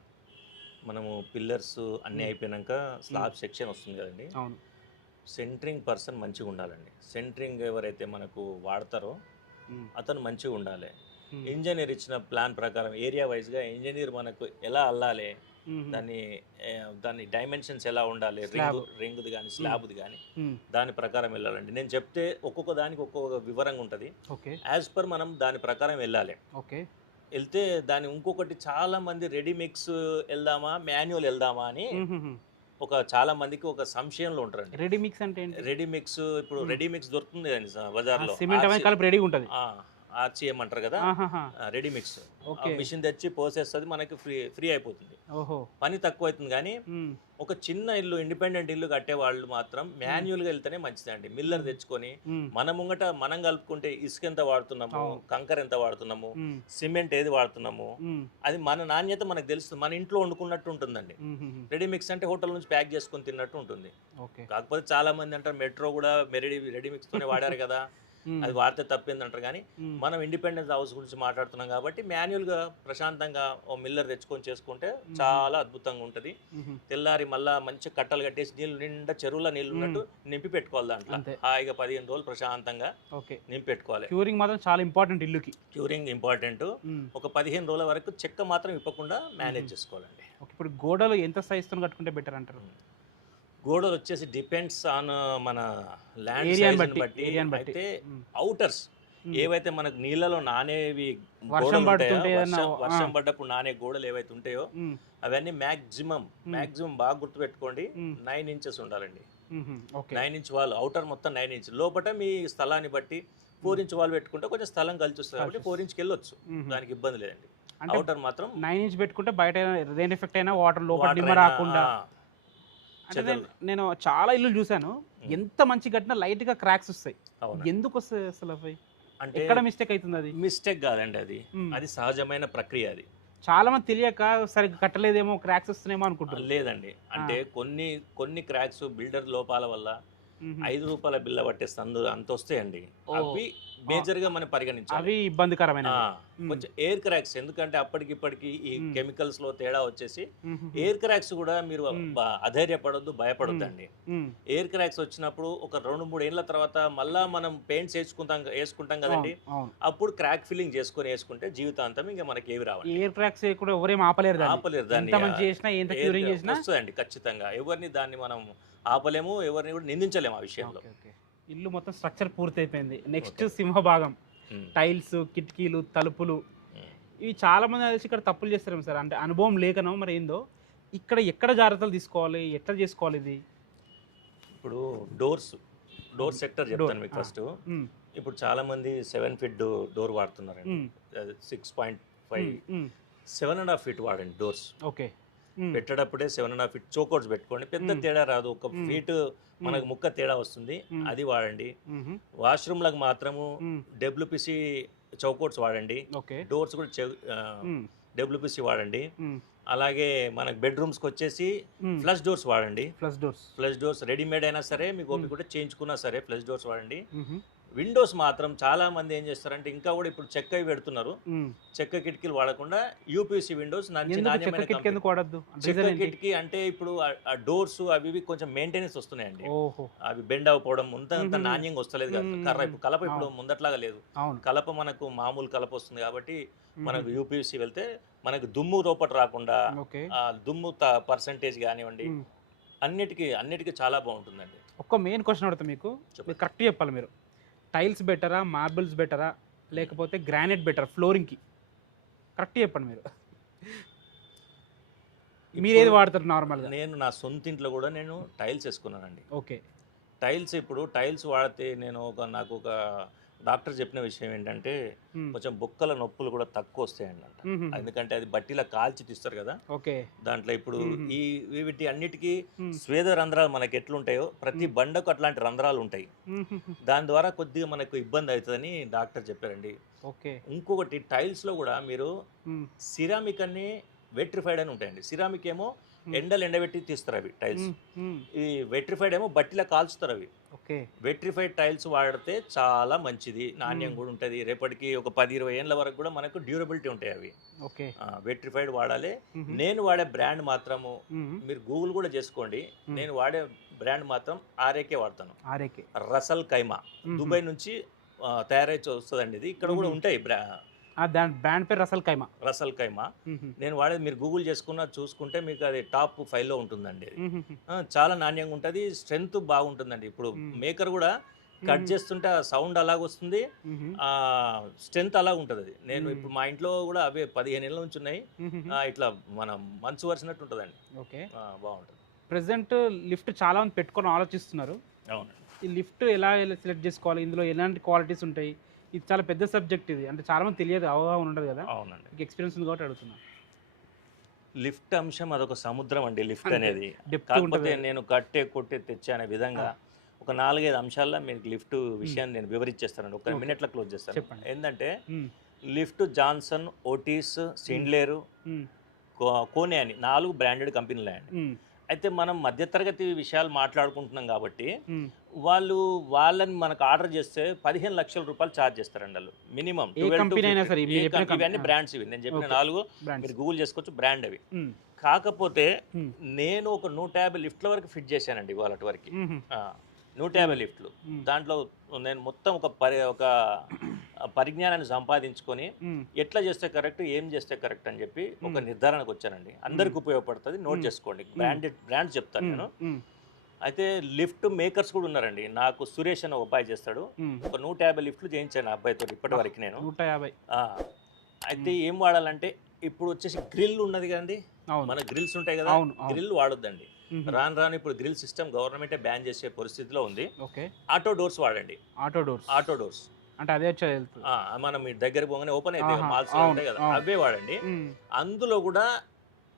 మనము పిల్లర్స్ అన్నీ అయిపోయినాక స్లాబ్ సెక్షన్ వస్తుంది కదండి, అవును. సెంటరింగ్ పర్సన్ మంచిగా ఉండాలండి. సెంటరింగ్ ఎవరైతే మనకు వాడతారో ఉమ్, అతను మంచిగా ఉండాలి. ఉమ్, ఇంజనీర్ ఇచ్చిన ప్లాన్ ప్రకారం ఏరియా వైజ్గా ఇంజనీర్ మనకు ఎలా అల్లాలి, ఉమ్, దాన్ని దాని డైమెన్షన్స్ ఎలా ఉండాలి, Slab. రింగ్ది కానీ స్లాబ్ది కానీ ఉమ్, దాని ప్రకారం వెళ్ళాలండి. నేను చెప్తే ఒక్కొక్క దానికి ఒక్కొక్క వివరంగా ఉంటుంది. ఓకే, యాజ్ పర్ మనం దాని ప్రకారం వెళ్ళాలి. ఓకే. వెళ్తే దాని ఇంకొకటి చాలా మంది రెడీ మిక్స్ వెళ్దామా మాన్యువల్ వెళ్దామా అని ఒక చాలా మందికి ఒక సంశయంలో ఉంటారండి. రెడీ మిక్స్ అంటే ఏంటి? రెడీ మిక్స్ ఇప్పుడు రెడీ మిక్స్ దొరుకుతుంది కదండి బజార్లో, సిమెంట్ అవన్నీ కలిపి రెడీగా ఉంటుంది. ఆర్చిఎం అంటారు కదా, ఆహాహా. Ready mix. ఓకే. మిషన్ తెచ్చి పోసేస్తుంది, మనకి ఫ్రీ అయిపోతుంది, ఓహో. పని తక్కువ అవుతుంది. కానీ ఉమ్, ఒక చిన్న ఇల్లు ఇండిపెండెంట్ ఇల్లు కట్టే వాళ్ళు మాత్రం మాన్యువల్గా వెళ్తేనే మంచిదండి. మిల్లర్ తెచ్చుకొని ఉమ్, మన ముంగట మనం కలుపుకుంటే ఇసుక ఎంత వాడుతున్నాము, అవును. కంకర ఎంత వాడుతున్నాము, ఉమ్, సిమెంట్ ఏది వాడుతున్నాము, ఉమ్, అది మన నాణ్యత మనకు తెలుస్తుంది. మన ఇంట్లో వండుకున్నట్టు ఉంటుందండి. ఉమ్, ఉమ్, రెడీ మిక్స్ అంటే హోటల్ నుంచి ప్యాక్ చేసుకొని తిన్నట్టు ఉంటుంది. ఓకే. కాకపోతే చాలా మంది అంటారు మెట్రో కూడా రెడీ మిక్స్తోనే వాడారు కదా, ఉమ్, అది వాడితే తప్పింది అంటారు. కానీ ఉమ్, మనం ఇండిపెండెన్స్ హౌస్ గురించి మాట్లాడుతున్నాం కాబట్టి మాన్యువల్గా ప్రశాంతంగా ఓ మిల్లర్ తెచ్చుకొని చేసుకుంటే చాలా అద్భుతంగా ఉంటుంది. ఉమ్, తెల్లారి మళ్ళీ మంచి కట్టలు కట్టేసి నీళ్ళు నిండా చెరువులో నీళ్ళు ఉన్నట్టు నింపి పెట్టుకోవాలి. దాంట్లో అంతే. హాయిగా 15 రోజులు ప్రశాంతంగా ఓకే. నింపి పెట్టుకోవాలి. క్యూరింగ్ మాత్రం చాలా ఇంపార్టెంట్ ఇల్లుకి. Curing important. ఉమ్, ఒక 15 రోజుల వరకు చెక్క మాత్రం ఇప్పకుండా మేనేజ్ చేసుకోవాలండి. ఓకే. ఇప్పుడు గోడలు ఎంత సైజుతో కట్టుకుంటే బెటర్ అంటారు? గోడలు వచ్చేసి డిపెండ్స్ ఆన్ మన ల్యాండ్ ఏరియాని సైజ్ బట్టి, ఏరియాని బట్టి. అయితే ఉమ్, అవుటర్స్ ఉమ్, ఏవైతే మనకు నీళ్ళలో నానేవి వర్షం గోడలు పడుతుంటే ఉంటాయో, ఏదన్నా, వర్షం పడ్డప్పుడు నానే గోడలు ఏవైతే ఉంటాయో ఉమ్, అవన్నీ మ్యాక్సిమం బాగా గుర్తుపెట్టుకోండి, ఉమ్, 9 ఇంచెస్ ఉండాలండి. ఉమ్, ఓకే. 9 ఇంచ్ వాల్, అవుటర్ మొత్తం 9 ఇంచ్, లోపల మీ స్థలాన్ని బట్టి 4 ఇంచ్ వాల్ పెట్టుకుంటే కొంచెం స్థలం కలిసి వస్తుంది కాబట్టి 4 ఇంచ్కి వెళ్ళొచ్చు, ఉమ్, దానికి ఇబ్బంది లేదండి. అంటే అవుటర్ మాత్రం 9 ఇంచ్ పెట్టుకుంటే బయట రెయిన్ ఎఫెక్ట్ అయినా వాటర్ లోపల water డిమ్మ అయినా, రాకుండా. అంటే నేను చాలా ఇల్లు చూశాను, ఎంత మంచి కట్టినా లైట్ గా క్రాక్స్ వస్తాయి. అవును. ఎందుకు వస్తాయి అసలు అవి? అంటే ఎక్కడ మిస్టేక్ అవుతుంది అది? మిస్టేక్ కాదండి, అది ఉమ్. అది సహజమైన ప్రక్రియ. అది చాలా మంది తెలియక సరిగ్గా కట్టలేదేమో, క్రాక్స్ వస్తున్నాయేమో అనుకుంటారు. లేదండి. అంటే కొన్ని క్రాక్స్ బిల్డర్ లోపాల వల్ల ఉహు. 5 రూపాయల బిల్ల పట్టేస్తే అంత వస్తాయండి. ఓ. అవి మేజర్ గా మనం పరిగణించాలి. అవి ఇబ్బందికరమైన. కొంచెం ఎయిర్ క్రాక్స్, ఎందుకంటే అప్పటికిప్పటికి ఈ కెమికల్స్ లో తేడా వచ్చేసి ఉహు. ఎయిర్ క్రాక్స్ కూడా మీరు అధైర్యపడొద్దు, భయపడొద్దండి. ఉమ్, ఎయిర్ క్రాక్స్ వచ్చినప్పుడు ఒక 2-3 ఏళ్ల తర్వాత మళ్ళా మనం పెయింట్స్ వేసుకుంటాం కదండి, అవును. అప్పుడు క్రాక్ ఫిల్లింగ్ వేసుకుంటే జీవితాంతం ఇంకా మనకి ఏవి రావాలి. ఎయిర్ క్రాక్స్ కూడా ఎవరేం ఆపలేరు దాన్ని. ఆపలేరు ఎంత దాన్ని. మంచి చేసినా, ఎంత క్యూరింగ్ చేసినా వస్తుందండి ఖచ్చితంగా. ఎవరిని దాన్ని మనం ఆపలేము, ఎవరిని కూడా నిందించలేము ఆ విషయంలో. Okay, okay. ఇల్లు మొత్తం స్ట్రక్చర్ పూర్తయిపోయింది. నెక్స్ట్ సింహభాగం, టైల్స్, కిటికీలు, తలుపులు. ఇవి చాలా మంది తెలిసి ఇక్కడ తప్పులు చేస్తారు సార్. అంటే అనుభవం లేకనో మరి ఏందో, ఇక్కడ ఎక్కడ జాగ్రత్తలు తీసుకోవాలి, ఎట్లా చేసుకోవాలి ఇది? ఇప్పుడు డోర్ సెక్టర్ చెప్తాను మీకు ఫస్ట్. ఇప్పుడు చాలా మంది 7 ఫీట్ డోర్ వాడుతున్నారండి, 6.5, 7.5 ఫీట్ వాడండి డోర్స్. ఓకే. పెట్టేటప్పుడే 7.5 ఫీట్ చోకోట్స్ పెట్టుకోండి, పెద్ద తేడా రాదు, ఒక ఫీట్ మనకు ముక్క తేడా వస్తుంది, అది వాడండి. వాష్రూమ్లకు మాత్రము డబ్ల్యూపీసీ చౌకోట్స్ వాడండి. ఓకే. డోర్స్ కూడా డబ్ల్యూపీసీ వాడండి. అలాగే మనకు బెడ్రూమ్స్కి వచ్చేసి ఫ్లష్ డోర్స్ వాడండి. ఫ్లష్ డోర్స్ రెడీమేడ్ అయినా సరే, మీకు ఓపిక కూడా చేయించుకున్నా సరే ఫ్లష్ డోర్స్ వాడండి. విండోస్ మాత్రం చాలా మంది ఏం చేస్తారంటే ఇంకా కూడా ఇప్పుడు చెక్కవి పెడుతున్నారు, చెక్క కిటికీలు వాడకుండా యూపీసీ విండోస్ చెక్క కిటికీ. అంటే ఇప్పుడు ఆ డోర్స్ అవి కొంచెం మెయింటెనెన్స్ వస్తున్నాయండి, అవి బెండ్ అవ్వకపోవడం, అంత నాణ్యంగా వస్తలేదు కదా కర్ర. ఇప్పుడు కలప ఇప్పుడు ముందట్లాగా లేదు, కలప మనకు మామూలు కలప వస్తుంది కాబట్టి మనకు యూపీసీ వెళ్తే మనకు దుమ్ము లోపట రాకుండా, దుమ్ము పర్సంటేజ్ కానివ్వండి, అన్నిటికీ చాలా బాగుంటుందండి. ఒక్క మెయిన్ క్వశ్చన్ అడుగుతా మీకు, కరెక్ట్ చెప్పాలి మీరు. టైల్స్ బెటరా, మార్బుల్స్ బెటరా, లేకపోతే గ్రానైట్ బెటర్ ఫ్లోరింగ్కి? కరెక్ట్ చెప్పండి మీరు. మీరు ఏది వాడతారు నార్మల్గా? నేను నా సొంత ఇంట్లో కూడా నేను టైల్స్ వేసుకున్నానండి. ఓకే. టైల్స్ వాడితే నేను నాకు ఒక డాక్టర్ చెప్పిన విషయం ఏంటంటే కొంచెం బొక్కల నొప్పులు కూడా తక్కువ వస్తాయండి అంట. ఎందుకంటే అది బట్టిలా కాల్చి తీస్తారు కదా, ఓకే. దాంట్లో ఇప్పుడు వీటి అన్నిటికీ స్వేద రంధ్రాలు మనకి ఎట్లుంటాయో ప్రతి బండకు అట్లాంటి రంధ్రాలు ఉంటాయి. దాని ద్వారా కొద్దిగా మనకు ఇబ్బంది అవుతుందని డాక్టర్ చెప్పారండి. ఓకే. ఇంకొకటి టైల్స్లో కూడా మీరు సిరామిక్ అని వెట్రిఫైడ్ అని ఉంటాయండి. సిరామిక్ ఏమో ఎండబెట్టి తీస్తారు అవి టైల్స్, ఈ వెట్రిఫైడ్ ఏమో బట్టిలా కాల్చుతారు అవి. ఓకే. వెట్రిఫైడ్ టైల్స్ వాడితే చాలా మంచిది, నాణ్యం కూడా ఉంటుంది. రేపటికి ఒక 10-20 ఏళ్ళ వరకు కూడా మనకు డ్యూరబిలిటీ ఉంటాయి అవి. ఓకే. వెట్రిఫైడ్ వాడాలి. నేను వాడే బ్రాండ్ మాత్రము మీరు గూగుల్ కూడా చేసుకోండి, నేను వాడే బ్రాండ్ మాత్రం ఆర్ఏకే వాడతాను. ఆర్ఏకే రసల్ కైమా దుబాయ్ నుంచి తయారై వస్తుందండి. ఇది ఇక్కడ కూడా ఉంటాయి దాని బ్రాండ్ పేరు రసల్ కైమా. నేను వాడేది మీరు గూగుల్ చేసుకున్న చూసుకుంటే మీకు అది టాప్ 5లో ఉంటుందండి. అది చాలా నాణ్యంగా ఉంటుంది, స్ట్రెంగ్త్ బాగుంటుందండి. ఇప్పుడు మేకర్ కూడా కట్ చేస్తుంటే ఆ సౌండ్ అలాగ వస్తుంది, స్ట్రెంగ్త్ అలాగ ఉంటుంది. అది నేను ఇప్పుడు మా ఇంట్లో కూడా అవే 15 ఏళ్ళ నుంచి ఉన్నాయి. ఇట్లా మనం మంచు వరిసినట్టు ఉంటుందండి. ఓకే, బాగుంటుంది. ప్రెసెంట్ లిఫ్ట్ చాలా మంది పెట్టుకొని ఆలోచిస్తున్నారు. అవునండి. ఈ లిఫ్ట్ ఎలా సెలెక్ట్ చేసుకోవాలి, ఇందులో ఎలాంటి క్వాలిటీస్ ఉంటాయి, ఇది చాలా పెద్ద సబ్జెక్ట్. ఇది అంటే చాలా మంది తెలియదు, అవగాహన ఉండదు కదా. అవునండి. ఎక్స్పీరియన్స్ ఉంది కాబట్టి అడుగుతున్నా. లిఫ్ట్ అంశం అదొక సముద్రం అండి లిఫ్ట్ అనేది. కాకపోతే నేను కట్టే కొట్టే తెచ్చే అనే విధంగా ఒక 4-5 అంశాల్లో మీకు లిఫ్ట్ విషయాన్ని నేను వివరించేస్తానండి. ఒక మినిట్లో క్లోజ్ చేస్తాను. ఏంటంటే లిఫ్ట్ జాన్సన్, ఓటీస్, సిండ్లేరు, కోనే అని 4 బ్రాండెడ్ కంపెనీలు అండి. అయితే మనం మధ్యతరగతి విషయాలు మాట్లాడుకుంటున్నాం కాబట్టి వాళ్ళని మనకు ఆర్డర్ చేస్తే 15 లక్షల రూపాయలు ఛార్జ్ చేస్తారండి వాళ్ళు మినిమం. ఇవన్నీ బ్రాండ్స్, ఇవి నేను చెప్పిన 4 మీరు గూగుల్ చేసుకోవచ్చు, బ్రాండ్ అవి. కాకపోతే నేను ఒక 150 లిఫ్ట్ల వరకు ఫిట్ చేశానండి వాళ్ళ వరకు. 150 లిఫ్ట్లు. దాంట్లో నేను మొత్తం ఒక పరిజ్ఞానాన్ని సంపాదించుకొని ఎట్లా చేస్తే కరెక్ట్, ఏం చేస్తే కరెక్ట్ అని చెప్పి ఒక నిర్ధారణకు వచ్చానండి. అందరికి ఉపయోగపడుతుంది, నోట్ చేసుకోండి. బ్రాండ్స్ చెప్తాను నేను. అయితే లిఫ్ట్ మేకర్స్ కూడా ఉన్నారండి. నాకు సురేష్ అని ఒక అబ్బాయి చేస్తాడు. ఒక 150 లిఫ్ట్లు చేయించాను అబ్బాయితో ఇప్పటి వరకు నేను. 150. అయితే ఏం వాడాలంటే ఇప్పుడు వచ్చేసి గ్రిల్ ఉన్నది కదండి, మన గ్రిల్స్ ఉంటాయి కదా, గ్రిల్ వాడొద్దండి. రాను ఇప్పుడు గ్రిల్ సిస్టమ్ గవర్నమెంటే బ్యాన్ చేసే పరిస్థితిలో ఉంది. ఆటో డోర్స్ వాడండి. ఆటో డోర్స్ అంటే అదే మనం మీ దగ్గర పోగానే ఓపెన్ అయితే మాల్స్ ఉంటాయి కదా, అవే వాడండి. అందులో కూడా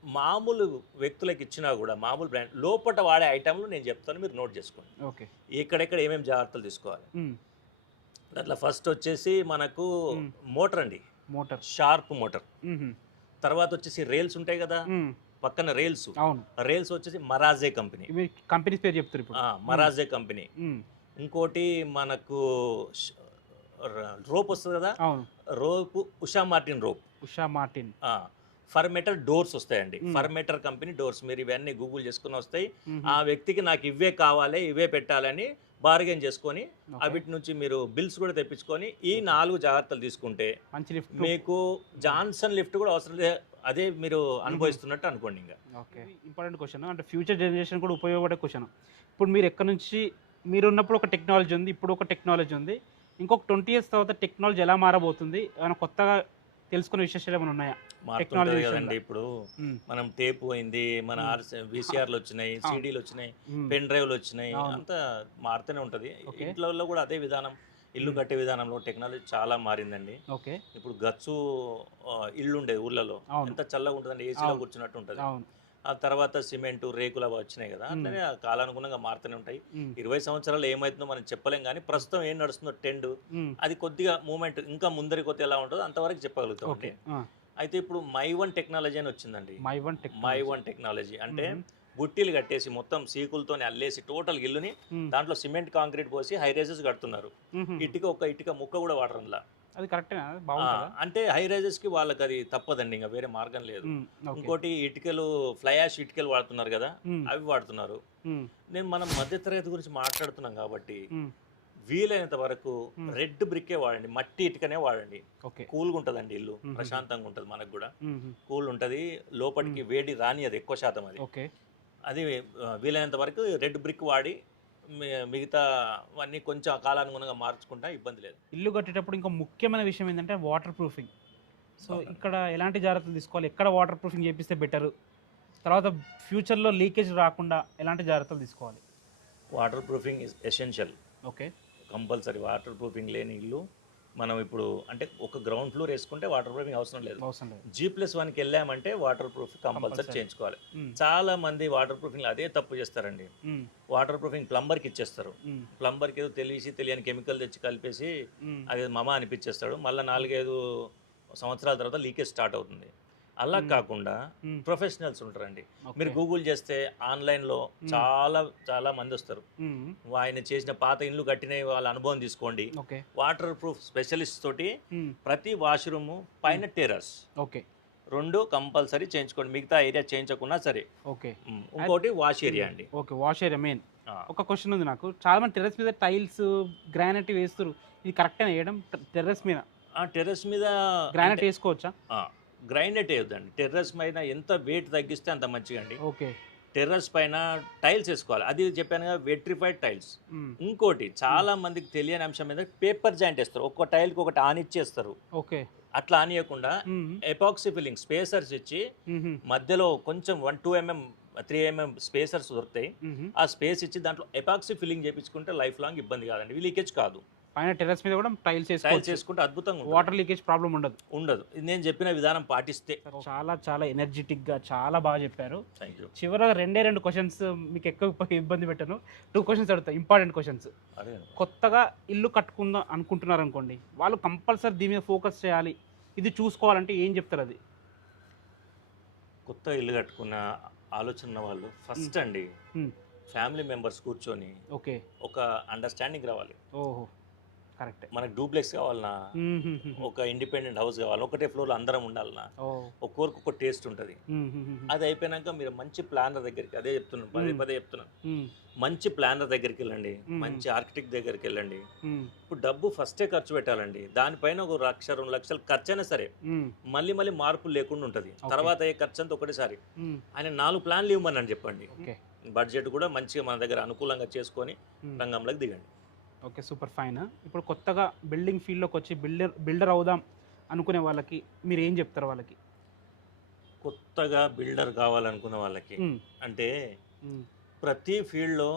మామూలు వ్యక్తులకు ఇచ్చినా కూడా మామూలు బ్రాండ్ లోపల వాడే ఐటమ్లు నేను చెప్తాను, మీరు నోట్ చేసుకోండి. ఎక్కడెక్కడ ఏమేమి జాగ్రత్తలు తీసుకోవాలి. దాంట్లో ఫస్ట్ వచ్చేసి మనకు మోటార్ అండి, షార్ప్ మోటార్. తర్వాత వచ్చేసి రేల్స్ ఉంటాయి కదా పక్కన, రేల్స్ వచ్చేసి మరాజే కంపెనీ పేరు చెప్తారు ఇప్పుడు. మరాజే కంపెనీ. ఇంకోటి మనకు రోప్ వస్తుంది కదా, రోప్ ఉషా మార్టిన్. ఫర్మేటర్ డోర్స్ వస్తాయండి, ఫర్మేటర్ కంపెనీ డోర్స్. మీరు ఇవన్నీ గూగుల్ చేసుకుని వస్తాయి. ఆ వ్యక్తికి నాకు ఇవే కావాలి, ఇవే పెట్టాలని బార్గెన్ చేసుకొని వీటి నుంచి మీరు బిల్స్ కూడా తెప్పించుకొని ఈ 4 జాగ్రత్తలు తీసుకుంటే మీకు జాన్సన్ లిఫ్ట్ కూడా అవసరం లేదు, అదే మీరు అనుభవిస్తున్నట్టు అనుకోండి. ఇంకా ఇంపార్టెంట్ క్వశ్చన్, అంటే ఫ్యూచర్ జనరేషన్ కూడా ఉపయోగపడే క్వశ్చన్. ఇప్పుడు మీరు ఎక్కడి నుంచి, మీరు ఉన్నప్పుడు ఒక టెక్నాలజీ ఉంది, ఇప్పుడు ఒక టెక్నాలజీ ఉంది, ఇంకొక 20 years తర్వాత టెక్నాలజీ ఎలా మారబోతుంది, ఏమైనా కొత్తగా తెలుసుకునే విశేషాలు ఏమైనా ఉన్నాయా? మారుతుంటది కదండి. ఇప్పుడు మనం టేప్ పోయింది, మన VCRలు వచ్చినాయి, CDలు వచ్చినాయి, పెన్ డ్రైవ్లు వచ్చినాయి, అంతా మారుతూనే ఉంటది. ఇంట్లో కూడా అదే విధానం, ఇల్లు కట్టే విధానంలో టెక్నాలజీ చాలా మారిందండి. ఇప్పుడు గచ్చు ఇల్లు ఉండేది ఊళ్ళలో, ఎంత చల్లగా ఉంటుందండి, ఏసీలో కూర్చున్నట్టు ఉంటుంది. ఆ తర్వాత సిమెంట్, రేకులు అవి వచ్చినాయి కదా, అట్లనే కాలానుగుణంగా మారుతూనే ఉంటాయి. 20 సంవత్సరాలు ఏమవుతుందో మనం చెప్పలేం, కానీ ప్రస్తుతం ఏం నడుస్తుందో ట్రెండ్, అది కొద్దిగా మూమెంట్ ఇంకా ముందరి కొద్ది ఎలా ఉంటుందో అంతవరకు చెప్పగలుగుతాం. అయితే ఇప్పుడు మై1 టెక్నాలజీ అని వచ్చిందండి. మై1 టెక్నాలజీ అంటే బుట్టీలు కట్టేసి మొత్తం సీకులతో అల్లేసి టోటల్ ఇల్లుని దాంట్లో సిమెంట్ కాంక్రీట్ పోసి హై రైజెస్ కడుతున్నారు. ఒక ఇటుక ముక్క కూడా వాటర్ అందులో. అది కరెక్ట్ అంటే హై రైజెస్ కి వాళ్ళకి అది తప్పదండి, ఇంకా వేరే మార్గం లేదు. ఇంకోటి ఇటుకలు, ఫ్లై యాష్ ఇటుకలు వాడుతున్నారు కదా, అవి వాడుతున్నారు. మనం మధ్యతరగతి గురించి మాట్లాడుతున్నాం కాబట్టి వీలైనంత వరకు రెడ్ బ్రిక్కే వాడండి, మట్టి ఇటుకనే వాడండి. కూల్గా ఉంటుందండి ఇల్లు, ప్రశాంతంగా ఉంటుంది, మనకు కూడా కూల్ ఉంటుంది, లోపలికి వేడి రాని అది ఎక్కువ శాతం. అది వీలైనంత వరకు రెడ్ బ్రిక్ వాడి మిగతా అన్నీ కొంచెం కాలానుగుణంగా మార్చుకుంటా ఇబ్బంది లేదు. ఇల్లు కట్టేటప్పుడు ఇంకా ముఖ్యమైన విషయం ఏంటంటే వాటర్ ప్రూఫింగ్. సో ఇక్కడ ఎలాంటి జాగ్రత్తలు తీసుకోవాలి, ఎక్కడ వాటర్ ప్రూఫింగ్ చేపిస్తే బెటర్, తర్వాత ఫ్యూచర్లో లీకేజ్ రాకుండా ఎలాంటి జాగ్రత్తలు తీసుకోవాలి? Water proofing is essential. Compulsory water proofing లేని ఇల్లు మనం ఇప్పుడు అంటే ఒక గ్రౌండ్ ఫ్లోర్ వేసుకుంటే వాటర్ ప్రూఫింగ్ అవసరం లేదు. G+1కి వెళ్ళామంటే వాటర్ ప్రూఫ్ కంపల్సరీ చేయించుకోవాలి. చాలా మంది వాటర్ ప్రూఫింగ్ అదే తప్పు చేస్తారండి. వాటర్ ప్రూఫింగ్ ప్లంబర్కి ఇచ్చేస్తారు. ప్లంబర్కి ఏదో తెలియని కెమికల్ తెచ్చి కలిపేసి అది మమ అనిపించేస్తాడు. మళ్ళీ 4-5 సంవత్సరాల తర్వాత లీకేజ్ స్టార్ట్ అవుతుంది. అలా కాకుండా ప్రొఫెషనల్స్ ఉంటారండి. మీరు గూగుల్ చేస్తే ఆన్లైన్లో చాలా మంది వస్తారు. ఆయన చేసిన పాత ఇల్లు కట్టిన వాళ్ళ అనుభవం తీసుకోండి. వాటర్ ప్రూఫ్ స్పెషలిస్ట్ తోటి ప్రతి వాష్రూమ్ పైన టెర్రస్ 2 కంపల్సరీ చేయించుకోండి. మిగతా ఏరియా చేయించకున్నా సరే. ఇంకోటి వాష్ ఏరియా అండి. Wash area main. ఒక క్వశ్చన్ ఉంది నాకు. చాలా మంది టెర్రస్ మీద టైల్స్ గ్రానైట్ వేస్తారు. ఇది కరెక్ట్ వేయడం టెర్రస్ మీద? టెర్రస్ మీద గ్రానైట్ వేసుకోవచ్చా? గ్రైనైట్ వేయొద్దండి. టెర్రస్ పైన ఎంత వెయిట్ తగ్గిస్తే అంత మంచిగా అండి. టెర్రస్ పైన టైల్స్ వేసుకోవాలి. అది చెప్పాను, వెట్రిఫైడ్ టైల్స్. ఇంకోటి చాలా మందికి తెలియని అంశం మీద పేపర్ జాయింట్ వేస్తారు. ఒక్క టైల్కి ఒకటి ఆనిచ్చేస్తారు. అట్లా ఆనియకుండా ఎపాక్సీ ఫిల్లింగ్ స్పేసర్స్ ఇచ్చి మధ్యలో కొంచెం 1-2 mm 3 mm స్పేసర్స్ దొరుకుతాయి. ఆ స్పేస్ ఇచ్చి దాంట్లో ఎపాక్సీ ఫిల్లింగ్ చేయించుకుంటే లైఫ్ లాంగ్ ఇబ్బంది కాదండి. లీకేజ్ కాదు. పైన టెర్రస్ మీద కూడా టైల్స్ చేసుకుంటే అద్భుతంగా వాటర్ లీకేజ్ ప్రాబ్లం ఉండదు. ఇది నేను చెప్పిన విధానం పాటిస్తే. చాలా ఎనర్జెటిక్గా చాలా బాగా చెప్పారు. చివరగా 2 క్వశ్చన్స్ మీకు ఎక్కువ ఇబ్బంది పెట్టాను. 2 క్వశ్చన్స్ అడుగుతా, ఇంపార్టెంట్ క్వశ్చన్స్. కొత్తగా ఇల్లు కట్టుకుందాం అనుకుంటున్నారు అనుకోండి, వాళ్ళు కంపల్సరీ దీని మీద ఫోకస్ చేయాలి, ఇది చూసుకోవాలంటే ఏం చెప్తారు? అది కొత్త ఇల్లు కట్టుకున్న ఆలోచన వాళ్ళు ఫస్ట్ అండి ఫ్యామిలీ మెంబర్స్ కూర్చొని ఒక అండర్స్టాండింగ్ రావాలి. కరెక్ట్. మనకు డూప్లెక్స్ కావాలన్నా, ఒక ఇండిపెండెంట్ హౌస్ కావాలి, ఒకటే ఫ్లోర్లో అందరం ఉండాలన్నా, ఒక్కొక్కరికి ఒక టేస్ట్ ఉంటుంది. అది అయిపోయినాక మీరు మంచి ప్లానర్ దగ్గరికి, అదే చెప్తున్నాను, పదే చెప్తున్నాను, మంచి ప్లానర్ దగ్గరికి వెళ్ళండి, మంచి ఆర్కిటెక్ట్ దగ్గరికి వెళ్ళండి. ఇప్పుడు డబ్బు ఫస్టే ఖర్చు పెట్టాలండి. దానిపైన ఒక 1-2 లక్షలు ఖర్చు అయినా సరే మళ్ళీ మార్పులు లేకుండా ఉంటుంది. తర్వాత ఏ ఖర్చు అంతా ఒకటేసారి ఆయన 4 ప్లాన్లు ఇవ్వమని చెప్పండి. బడ్జెట్ కూడా మంచిగా మన దగ్గర అనుకూలంగా చేసుకొని రంగంలోకి దిగండి. Okay, super fine. ఇప్పుడు కొత్తగా బిల్డింగ్ ఫీల్డ్లోకి వచ్చి బిల్డర్ అవుదాం అనుకునే వాళ్ళకి మీరు ఏం చెప్తారు? వాళ్ళకి కొత్తగా బిల్డర్ కావాలనుకున్న వాళ్ళకి అంటే ప్రతి ఫీల్డ్లో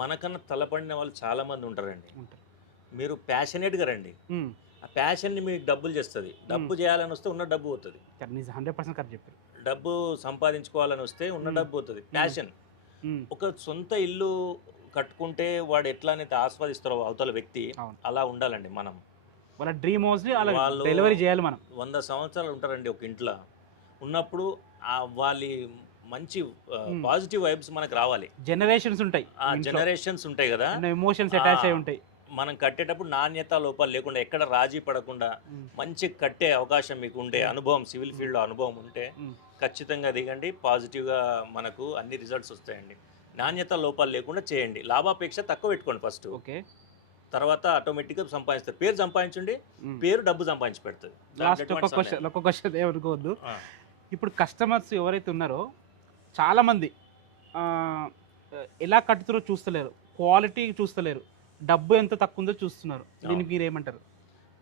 మనకన్నా తలపడిన వాళ్ళు చాలా మంది ఉంటారండి. మీరు ప్యాషనేట్గా రండి. ఆ ప్యాషన్ని మీకు డబ్బులు చేస్తుంది. డబ్బు చేయాలని వస్తే ఉన్న డబ్బు పోతుంది. 100% కరెక్ట్ చెప్పారు. డబ్బు సంపాదించుకోవాలని వస్తే ఉన్న డబ్బు పోతుంది. ప్యాషన్. ఒక సొంత ఇల్లు కట్టుకుంటే వాడు ఎట్లా అయితే ఆస్వాదిస్తారో అవతల వ్యక్తి, అలా ఉండాలండి. మనం వాళ్ళ డ్రీమ్ హౌస్ వాళ్ళు డెలివరీ చేయాలి. మనం 100 సంవత్సరాలు ఉంటారండి ఒక ఇంట్లో. ఉన్నప్పుడు వాళ్ళ మంచి పాజిటివ్ వైబ్స్ మనకు రావాలి. జనరేషన్స్ ఉంటాయి కదా, ఎమోషన్స్ అటాచ్ అయి ఉంటాయి. మనం కట్టేటప్పుడు నాణ్యత లోపాలు లేకుండా, ఎక్కడ రాజీ పడకుండా మంచి కట్టే అవకాశం మీకు ఉండే అనుభవం, సివిల్ ఫీల్డ్లో అనుభవం ఉంటే ఖచ్చితంగా దిగండి. పాజిటివ్గా మనకు అన్ని రిజల్ట్స్ వస్తాయండి. నాణ్యత లోపాలు లేకుండా చేయండి. లాభాపేక్ష తక్కువ పెట్టుకోండి ఫస్ట్. తర్వాత ఆటోమేటిక్గా సంపాదిస్తారు. పేరు సంపాదించండి, పేరు డబ్బు సంపాదించి పెడుతుంది. ఒక క్వశ్చన్ ఏమనుకోవద్దు. ఇప్పుడు కస్టమర్స్ ఎవరైతే ఉన్నారో చాలామంది ఎలా కట్టుతారో చూస్తలేరు, క్వాలిటీ చూస్తలేరు, డబ్బు ఎంత తక్కువ ఉందో చూస్తున్నారు. దీనికి మీరు ఏమంటారు?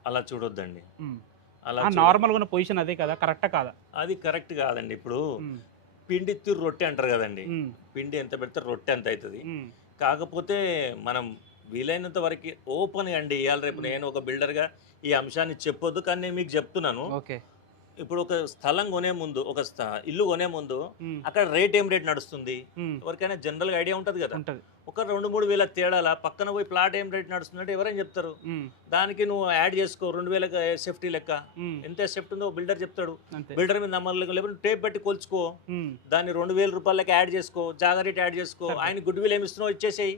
అలా చూడొద్దండి. అలా నార్మల్గా ఉన్న పొజిషన్ అదే కదా, కరెక్టా కాదా? అది కరెక్ట్ కాదండి. ఇప్పుడు పిండి తిరు రొట్టె అంటారు కదండి. పిండి ఎంత పెడితే రొట్టె ఎంత అవుతుంది. కాకపోతే మనం వీలైనంత వరకు ఓపెన్ అండి. ఇవాళ రేపు నేను ఒక బిల్డర్గా ఈ అంశాన్ని చెప్పొద్దు, కానీ నేను మీకు చెప్తున్నాను. ఇప్పుడు ఒక స్థలం కొనే ముందు, ఇల్లు కొనే ముందు అక్కడ రేట్ ఏం రేట్ నడుస్తుంది ఎవరికైనా జనరల్గా ఐడియా ఉంటుంది కదా. ఒక 2-3 వేల తేడాల పక్కన పోయి ప్లాట్ ఏం రేట్ నడుస్తుంది అంటే ఎవరైనా చెప్తారు. దానికి నువ్వు యాడ్ చేసుకో 2000 సేఫ్టీ లెక్క, ఎంత సేఫ్టీ ఉందో బిల్డర్ చెప్తాడు. బిల్డర్ మీద నమ్మకం లేకపోతే టేప్ పెట్టి కొలుచుకో, దాన్ని 2000 రూపాయలకి యాడ్ చేసుకో, జాగా రేట్ యాడ్ చేసుకో, ఆయన గుడ్ విల్ ఏమి ఇస్తున్నావు ఇచ్చేసేయి.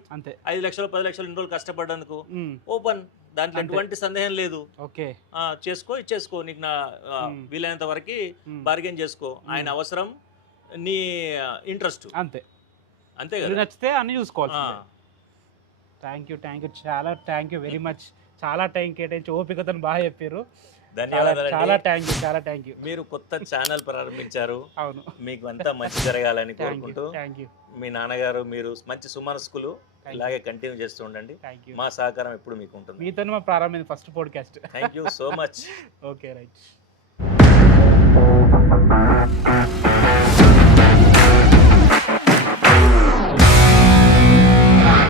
5 లక్షలు 10 లక్షలు ఇన్ని రోజులు కష్టపడ్డందుకు ఓపెన్, దాంట్లో ఎటువంటి సందేహం లేదు. చేసుకో, ఇచ్చేసుకో, నీకు నా వీలైనంత వరకు బార్గెన్ చేసుకో. ఆయన అవసరం, నీ ఇంట్రెస్ట్, అంతే కదా. నచ్చితే అన్ని చూసుకోవాలి. థ్యాంక్ యూ, చాలా థ్యాంక్ యూ వెరీ మచ్. చాలా టైం కేటాయించి ఓపికతో బాగా చెప్పారు. ధన్యవాదాలు. చాలా థ్యాంక్ యూ. మీరు కొత్త ఛానల్ ప్రారంభించారు. అవును, మీకు అంతా మంచి జరగాలని కోరుకుంటూ, మీ నాన్నగారు మీరు మంచి సుమనస్కులు, ఇలాగే కంటిన్యూ చేస్తూ ఉండండి. మా సహకారం ఎప్పుడు మీకు ఉంటుంది. మీతో మా ప్రారంభమైంది first podcast. Thank you so much. Okay, right.